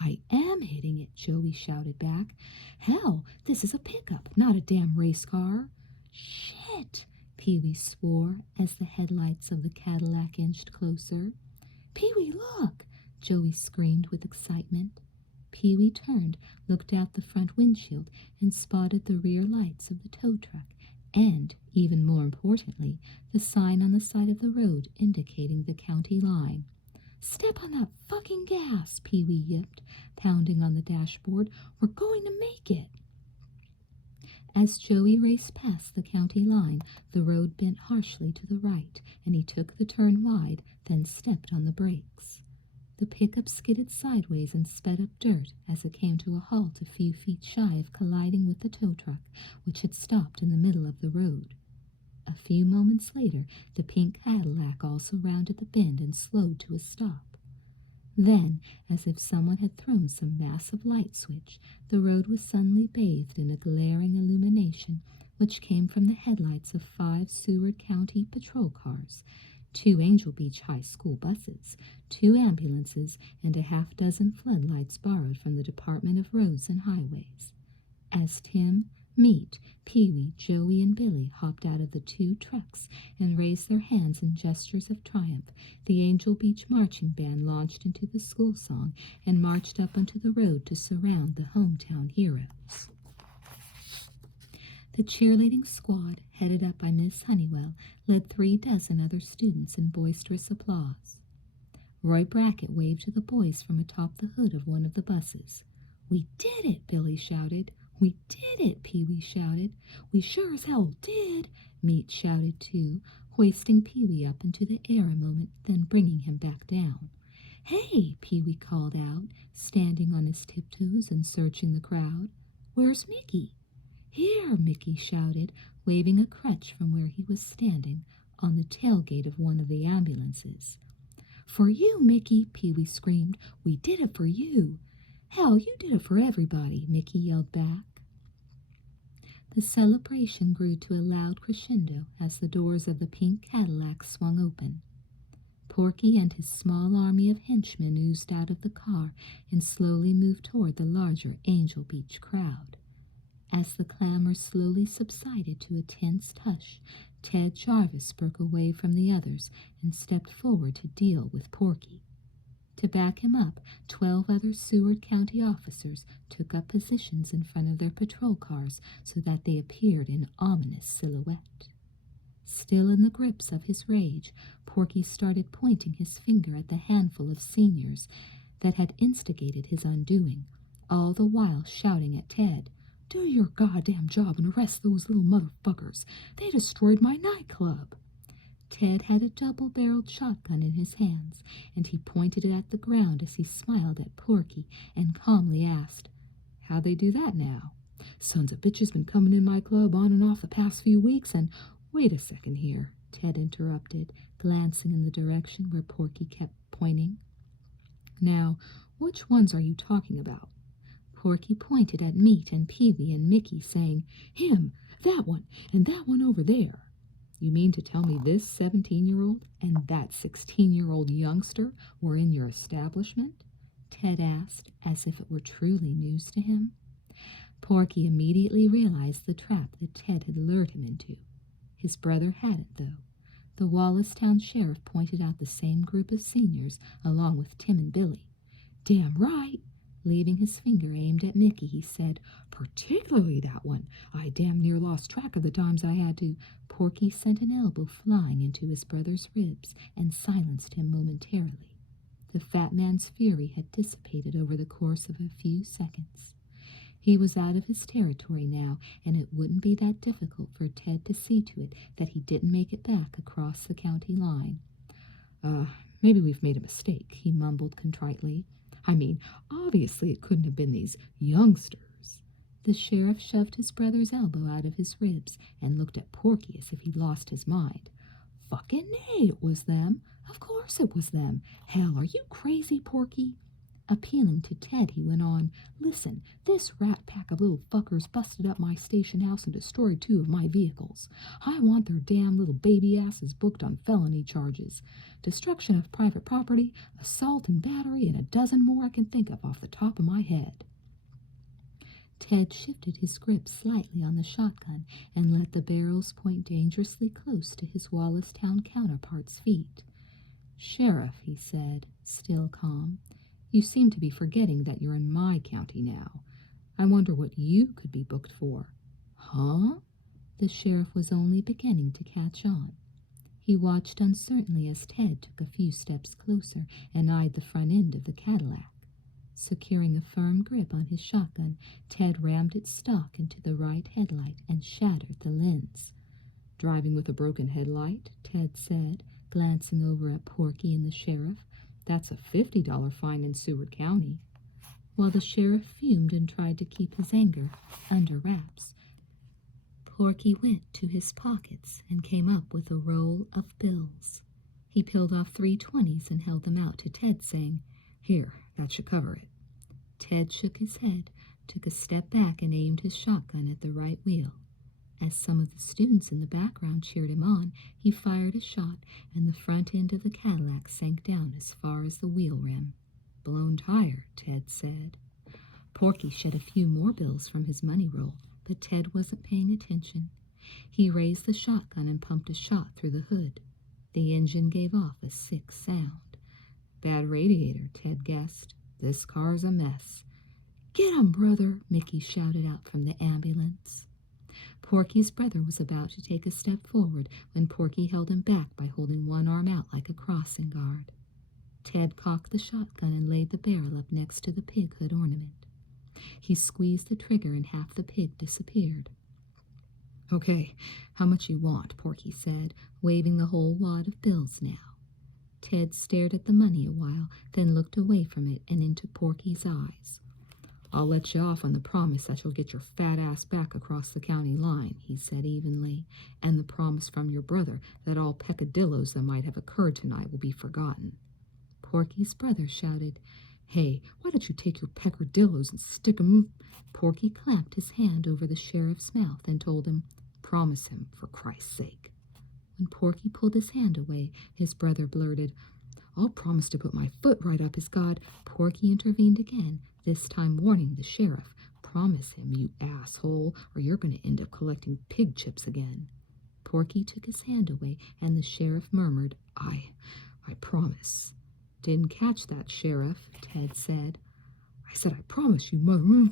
"I am hitting it," Joey shouted back. "Hell, this is a pickup, not a damn race car." "Shit!" Pee-wee swore as the headlights of the Cadillac inched closer. "Pee-wee, look!" Joey screamed with excitement. Pee-wee turned, looked out the front windshield, and spotted the rear lights of the tow truck and, even more importantly, the sign on the side of the road indicating the county line. "Step on that fucking gas," Pee-wee yipped, pounding on the dashboard. "We're going to make it." As Joey raced past the county line, the road bent harshly to the right, and he took the turn wide, then stepped on the brakes. The pickup skidded sideways and sped up dirt as it came to a halt a few feet shy of colliding with the tow truck, which had stopped in the middle of the road. A few moments later, the pink Cadillac also rounded the bend and slowed to a stop. Then, as if someone had thrown some massive light switch, the road was suddenly bathed in a glaring illumination which came from the headlights of 5 Seward County patrol cars, 2 Angel Beach High School buses, 2 ambulances, and a half-dozen floodlights borrowed from the Department of Roads and Highways. As Tim, Meat, Pee-wee, Joey, and Billy hopped out of the 2 trucks and raised their hands in gestures of triumph, the Angel Beach marching band launched into the school song and marched up onto the road to surround the hometown heroes. The cheerleading squad, headed up by Miss Honeywell, led 36 other students in boisterous applause. Roy Brackett waved to the boys from atop the hood of one of the buses. "We did it!" Billy shouted. "We did it!" Pee-wee shouted. "We sure as hell did!" Meat shouted too, hoisting Pee-wee up into the air a moment, then bringing him back down. "Hey!" Pee-wee called out, standing on his tiptoes and searching the crowd. Where's Mickey?" "Here," Mickey shouted, waving a crutch from where he was standing on the tailgate of one of the ambulances. "For you, Mickey," Pee-wee screamed. "We did it for you." "Hell, you did it for everybody," Mickey yelled back. The celebration grew to a loud crescendo as the doors of the pink Cadillac swung open. Porky and his small army of henchmen oozed out of the car and slowly moved toward the larger Angel Beach crowd. As the clamor slowly subsided to a tense hush, Ted Jarvis broke away from the others and stepped forward to deal with Porky. To back him up, 12 other Seward County officers took up positions in front of their patrol cars so that they appeared in ominous silhouette. Still in the grips of his rage, Porky started pointing his finger at the handful of seniors that had instigated his undoing, all the while shouting at Ted, "Do your goddamn job and arrest those little motherfuckers. They destroyed my nightclub." Ted had a double-barreled shotgun in his hands, and he pointed it at the ground as he smiled at Porky and calmly asked, "How'd they do that now?" "Sons of bitches been coming in my club on and off the past few weeks, and—" "Wait a second here," Ted interrupted, glancing in the direction where Porky kept pointing. "Now, which ones are you talking about?" Porky pointed at Meat and Peavy and Mickey, saying, "Him, that one, and that one over there." "You mean to tell me this 17-year-old and that 16-year-old youngster were in your establishment?" Ted asked, as if it were truly news to him. Porky immediately realized the trap that Ted had lured him into. His brother hadn't, though. The Wallacestown sheriff pointed out the same group of seniors, along with Tim and Billy. "Damn right." Leaving his finger aimed at Mickey, he said, "Particularly that one. I damn near lost track of the times I had to—" Porky sent an elbow flying into his brother's ribs and silenced him momentarily. The fat man's fury had dissipated over the course of a few seconds. He was out of his territory now, and it wouldn't be that difficult for Ted to see to it that he didn't make it back across the county line. Maybe we've made a mistake," he mumbled contritely. "I mean, obviously it couldn't have been these youngsters." The sheriff shoved his brother's elbow out of his ribs and looked at Porky as if he'd lost his mind. "Fucking nay, it was them. Of course it was them. Hell, are you crazy, Porky?" Appealing to Ted, he went on, "Listen, this rat pack of little fuckers busted up my station house and destroyed 2 of my vehicles. I want their damn little baby asses booked on felony charges. Destruction of private property, assault and battery, and a dozen more I can think of off the top of my head." Ted shifted his grip slightly on the shotgun and let the barrels point dangerously close to his Wallacestown counterpart's feet. "Sheriff," he said, still calm, "you seem to be forgetting that you're in my county now. I wonder what you could be booked for." "Huh?" The sheriff was only beginning to catch on. He watched uncertainly as Ted took a few steps closer and eyed the front end of the Cadillac. Securing a firm grip on his shotgun, Ted rammed its stock into the right headlight and shattered the lens. "Driving with a broken headlight?" Ted said, glancing over at Porky and the sheriff. "That's a $50 fine in Seward County." While the sheriff fumed and tried to keep his anger under wraps, Porky went to his pockets and came up with a roll of bills. He peeled off 3 20s and held them out to Ted, saying, "Here, that should cover it." Ted shook his head, took a step back, and aimed his shotgun at the right wheel. As some of the students in the background cheered him on, he fired a shot, and the front end of the Cadillac sank down as far as the wheel rim. "Blown tire," Ted said. Porky shed a few more bills from his money roll, but Ted wasn't paying attention. He raised the shotgun and pumped a shot through the hood. The engine gave off a sick sound. "Bad radiator," Ted guessed. "This car's a mess." "Get 'em, brother!" Mickey shouted out from the ambulance. Porky's brother was about to take a step forward when Porky held him back by holding one arm out like a crossing guard. Ted cocked the shotgun and laid the barrel up next to the pig hood ornament. He squeezed the trigger and half the pig disappeared. "Okay, how much you want?" Porky said, waving the whole wad of bills now. Ted stared at the money a while, then looked away from it and into Porky's eyes. I'll let you off on the promise that you'll get your fat ass back across the county line, he said evenly, and the promise from your brother that all peccadillos that might have occurred tonight will be forgotten. Porky's brother shouted, Hey, why don't you take your peccadillos and stick 'em? Porky clapped his hand over the sheriff's mouth and told him, Promise him, for Christ's sake. When Porky pulled his hand away, his brother blurted, I'll promise to put my foot right up his God. Porky intervened again, this time warning the sheriff, Promise him, you asshole, or you're going to end up collecting pig chips again. Porky took his hand away, and the sheriff murmured, I promise. Didn't catch that, Sheriff, Ted said. I said I promise you, mother.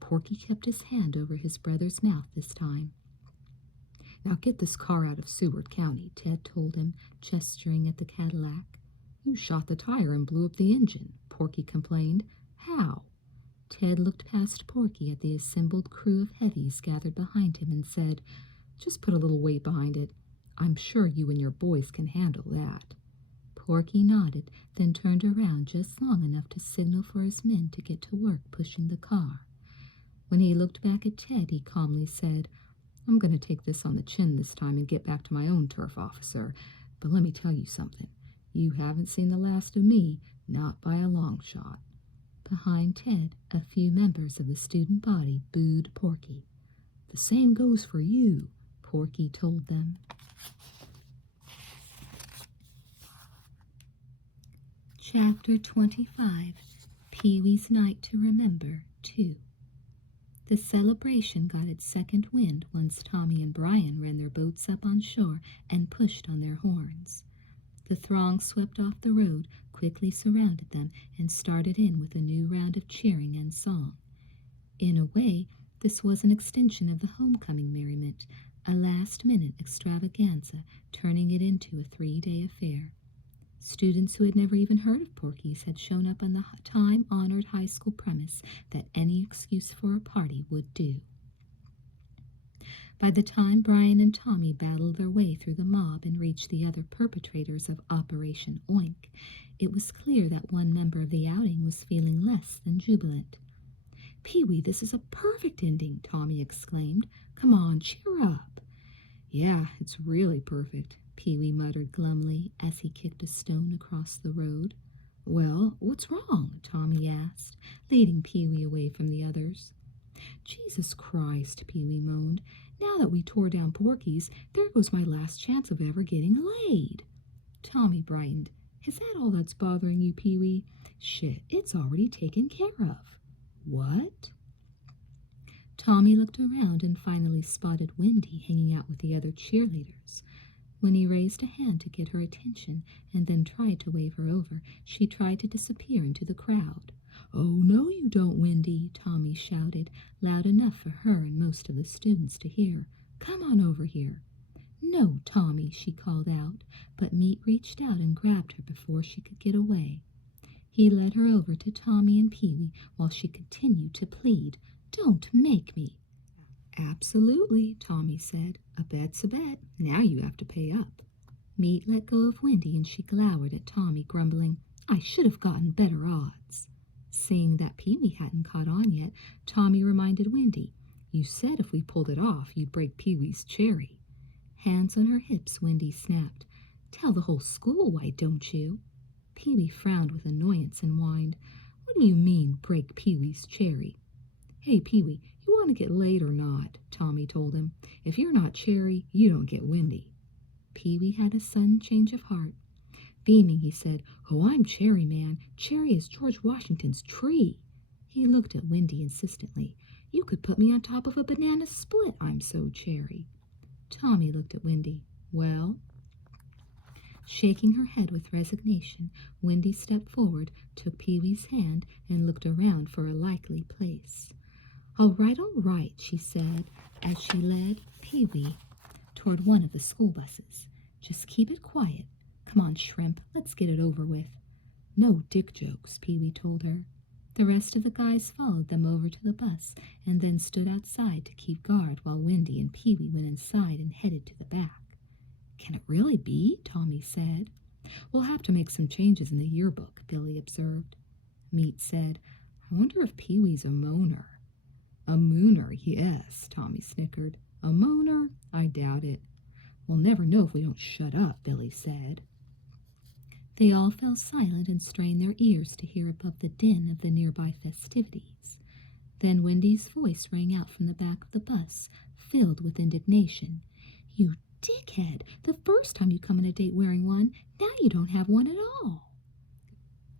Porky kept his hand over his brother's mouth this time. Now get this car out of Seward County, Ted told him, gesturing at the Cadillac. You shot the tire and blew up the engine, Porky complained. How? Ted looked past Porky at the assembled crew of heavies gathered behind him and said, Just put a little weight behind it. I'm sure you and your boys can handle that. Porky nodded, then turned around just long enough to signal for his men to get to work pushing the car. When he looked back at Ted, he calmly said, I'm going to take this on the chin this time and get back to my own turf, officer. But let me tell you something. You haven't seen the last of me, not by a long shot. Behind Ted, a few members of the student body booed Porky. The same goes for you, Porky told them. Chapter 25, Pee-wee's Night to Remember, 2. The celebration got its second wind once Tommy and Brian ran their boats up on shore and pushed on their horns. The throng swept off the road, quickly surrounded them, and started in with a new round of cheering and song. In a way, this was an extension of the homecoming merriment, a last-minute extravaganza, turning it into a 3-day affair. Students who had never even heard of Porky's had shown up on the time-honored high school premise that any excuse for a party would do. By the time Brian and Tommy battled their way through the mob and reached the other perpetrators of Operation Oink, it was clear that one member of the outing was feeling less than jubilant. Pee-wee, this is a perfect ending, Tommy exclaimed. Come on, cheer up. Yeah, it's really perfect, Pee-wee muttered glumly as he kicked a stone across the road. Well, what's wrong? Tommy asked, leading Pee-wee away from the others. Jesus Christ, Pee-wee moaned. Now that we tore down Porky's, there goes my last chance of ever getting laid. Tommy brightened. Is that all that's bothering you, Pee-wee? Shit, it's already taken care of. What? Tommy looked around and finally spotted Wendy hanging out with the other cheerleaders. When he raised a hand to get her attention and then tried to wave her over, she tried to disappear into the crowd. Oh, no you don't, Wendy, Tommy shouted, loud enough for her and most of the students to hear. Come on over here. No, Tommy, she called out, but Meat reached out and grabbed her before she could get away. He led her over to Tommy and Pee-wee while she continued to plead, Don't make me. Absolutely, Tommy said. A bet's a bet. Now you have to pay up. Meat let go of Wendy and she glowered at Tommy, grumbling, I should have gotten better odds. Seeing that Pee-wee hadn't caught on yet, Tommy reminded Wendy, You said if we pulled it off, you'd break Pee-wee's cherry. Hands on her hips, Wendy snapped, Tell the whole school, why don't you? Pee-wee frowned with annoyance and whined, What do you mean, break Pee-wee's cherry? Hey, Pee-wee, you want to get laid or not? Tommy told him. If you're not cherry, you don't get Wendy. Pee-wee had a sudden change of heart. Beaming, he said, Oh, I'm cherry, man. Cherry is George Washington's tree. He looked at Wendy insistently. You could put me on top of a banana split, I'm so cherry. Tommy looked at Wendy. Well? Shaking her head with resignation, Wendy stepped forward, took Pee-wee's hand, and looked around for a likely place. All right, she said, as she led Pee-wee toward one of the school buses. Just keep it quiet. Come on, Shrimp, let's get it over with. No dick jokes, Pee-wee told her. The rest of the guys followed them over to the bus and then stood outside to keep guard while Wendy and Pee-wee went inside and headed to the back. Can it really be? Tommy said. We'll have to make some changes in the yearbook, Billy observed. Meat said, I wonder if Pee-wee's a moaner. A mooner, yes, Tommy snickered. A moaner? I doubt it. We'll never know if we don't shut up, Billy said. They all fell silent and strained their ears to hear above the din of the nearby festivities. Then Wendy's voice rang out from the back of the bus, filled with indignation. You dickhead! The first time you come on a date wearing one, now you don't have one at all.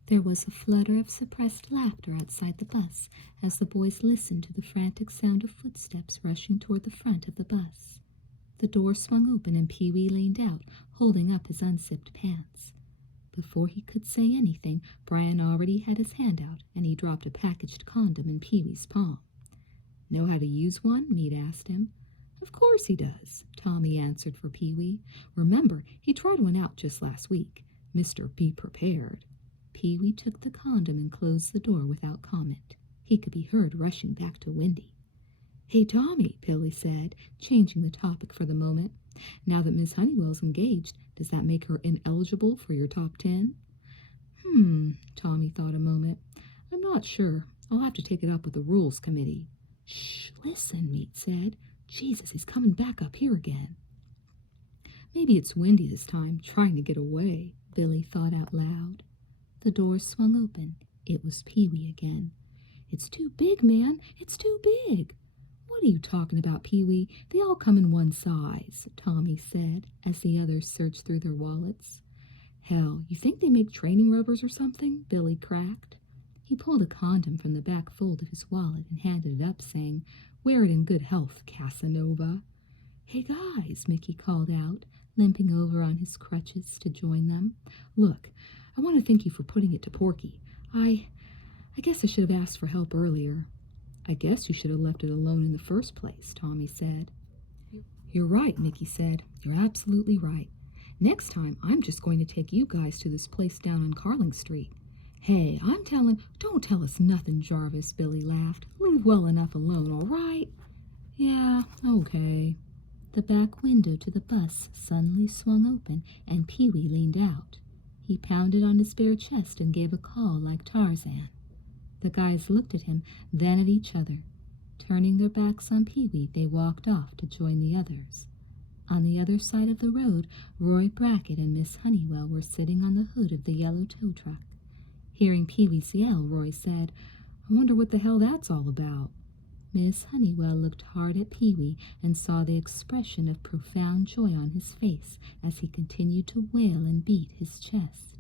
There was a flutter of suppressed laughter outside the bus as the boys listened to the frantic sound of footsteps rushing toward the front of the bus. The door swung open and Pee-wee leaned out, holding up his unzipped pants. Before he could say anything, Brian already had his hand out, and he dropped a packaged condom in Pee-wee's palm. Know how to use one? Mead asked him. Of course he does, Tommy answered for Pee-wee. Remember, he tried one out just last week. Mr. Be Prepared. Pee-wee took the condom and closed the door without comment. He could be heard rushing back to Wendy. Hey, Tommy, Billy said, changing the topic for the moment. Now that Miss Honeywell's engaged, does that make her ineligible for your top 10? Tommy thought a moment. I'm not sure. I'll have to take it up with the rules committee. Shh, listen, Meat said. Jesus, he's coming back up here again. Maybe it's Wendy this time, trying to get away, Billy thought out loud. The door swung open. It was Pee-wee again. It's too big, man. It's too big. What are you talking about, Pee-wee? They all come in one size, Tommy said, as the others searched through their wallets. Hell, you think they make training rubbers or something? Billy cracked. He pulled a condom from the back fold of his wallet and handed it up, saying, Wear it in good health, Casanova. Hey, guys, Mickey called out, limping over on his crutches to join them. Look, I want to thank you for putting it to Porky. I guess I should have asked for help earlier. I guess you should have left it alone in the first place, Tommy said. You're right, Mickey said. You're absolutely right. Next time, I'm just going to take you guys to this place down on Carling Street. Hey, don't tell us nothing, Jarvis, Billy laughed. Leave well enough alone, all right? Yeah, okay. The back window to the bus suddenly swung open, and Pee-wee leaned out. He pounded on his bare chest and gave a call like Tarzan. The guys looked at him, then at each other. Turning their backs on Pee-wee, they walked off to join the others. On the other side of the road, Roy Brackett and Miss Honeywell were sitting on the hood of the yellow tow truck. Hearing Pee-wee's yell, Roy said, I wonder what the hell that's all about. Miss Honeywell looked hard at Pee-wee and saw the expression of profound joy on his face as he continued to wail and beat his chest.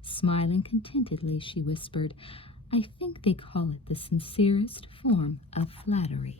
Smiling contentedly, she whispered, I think they call it the sincerest form of flattery.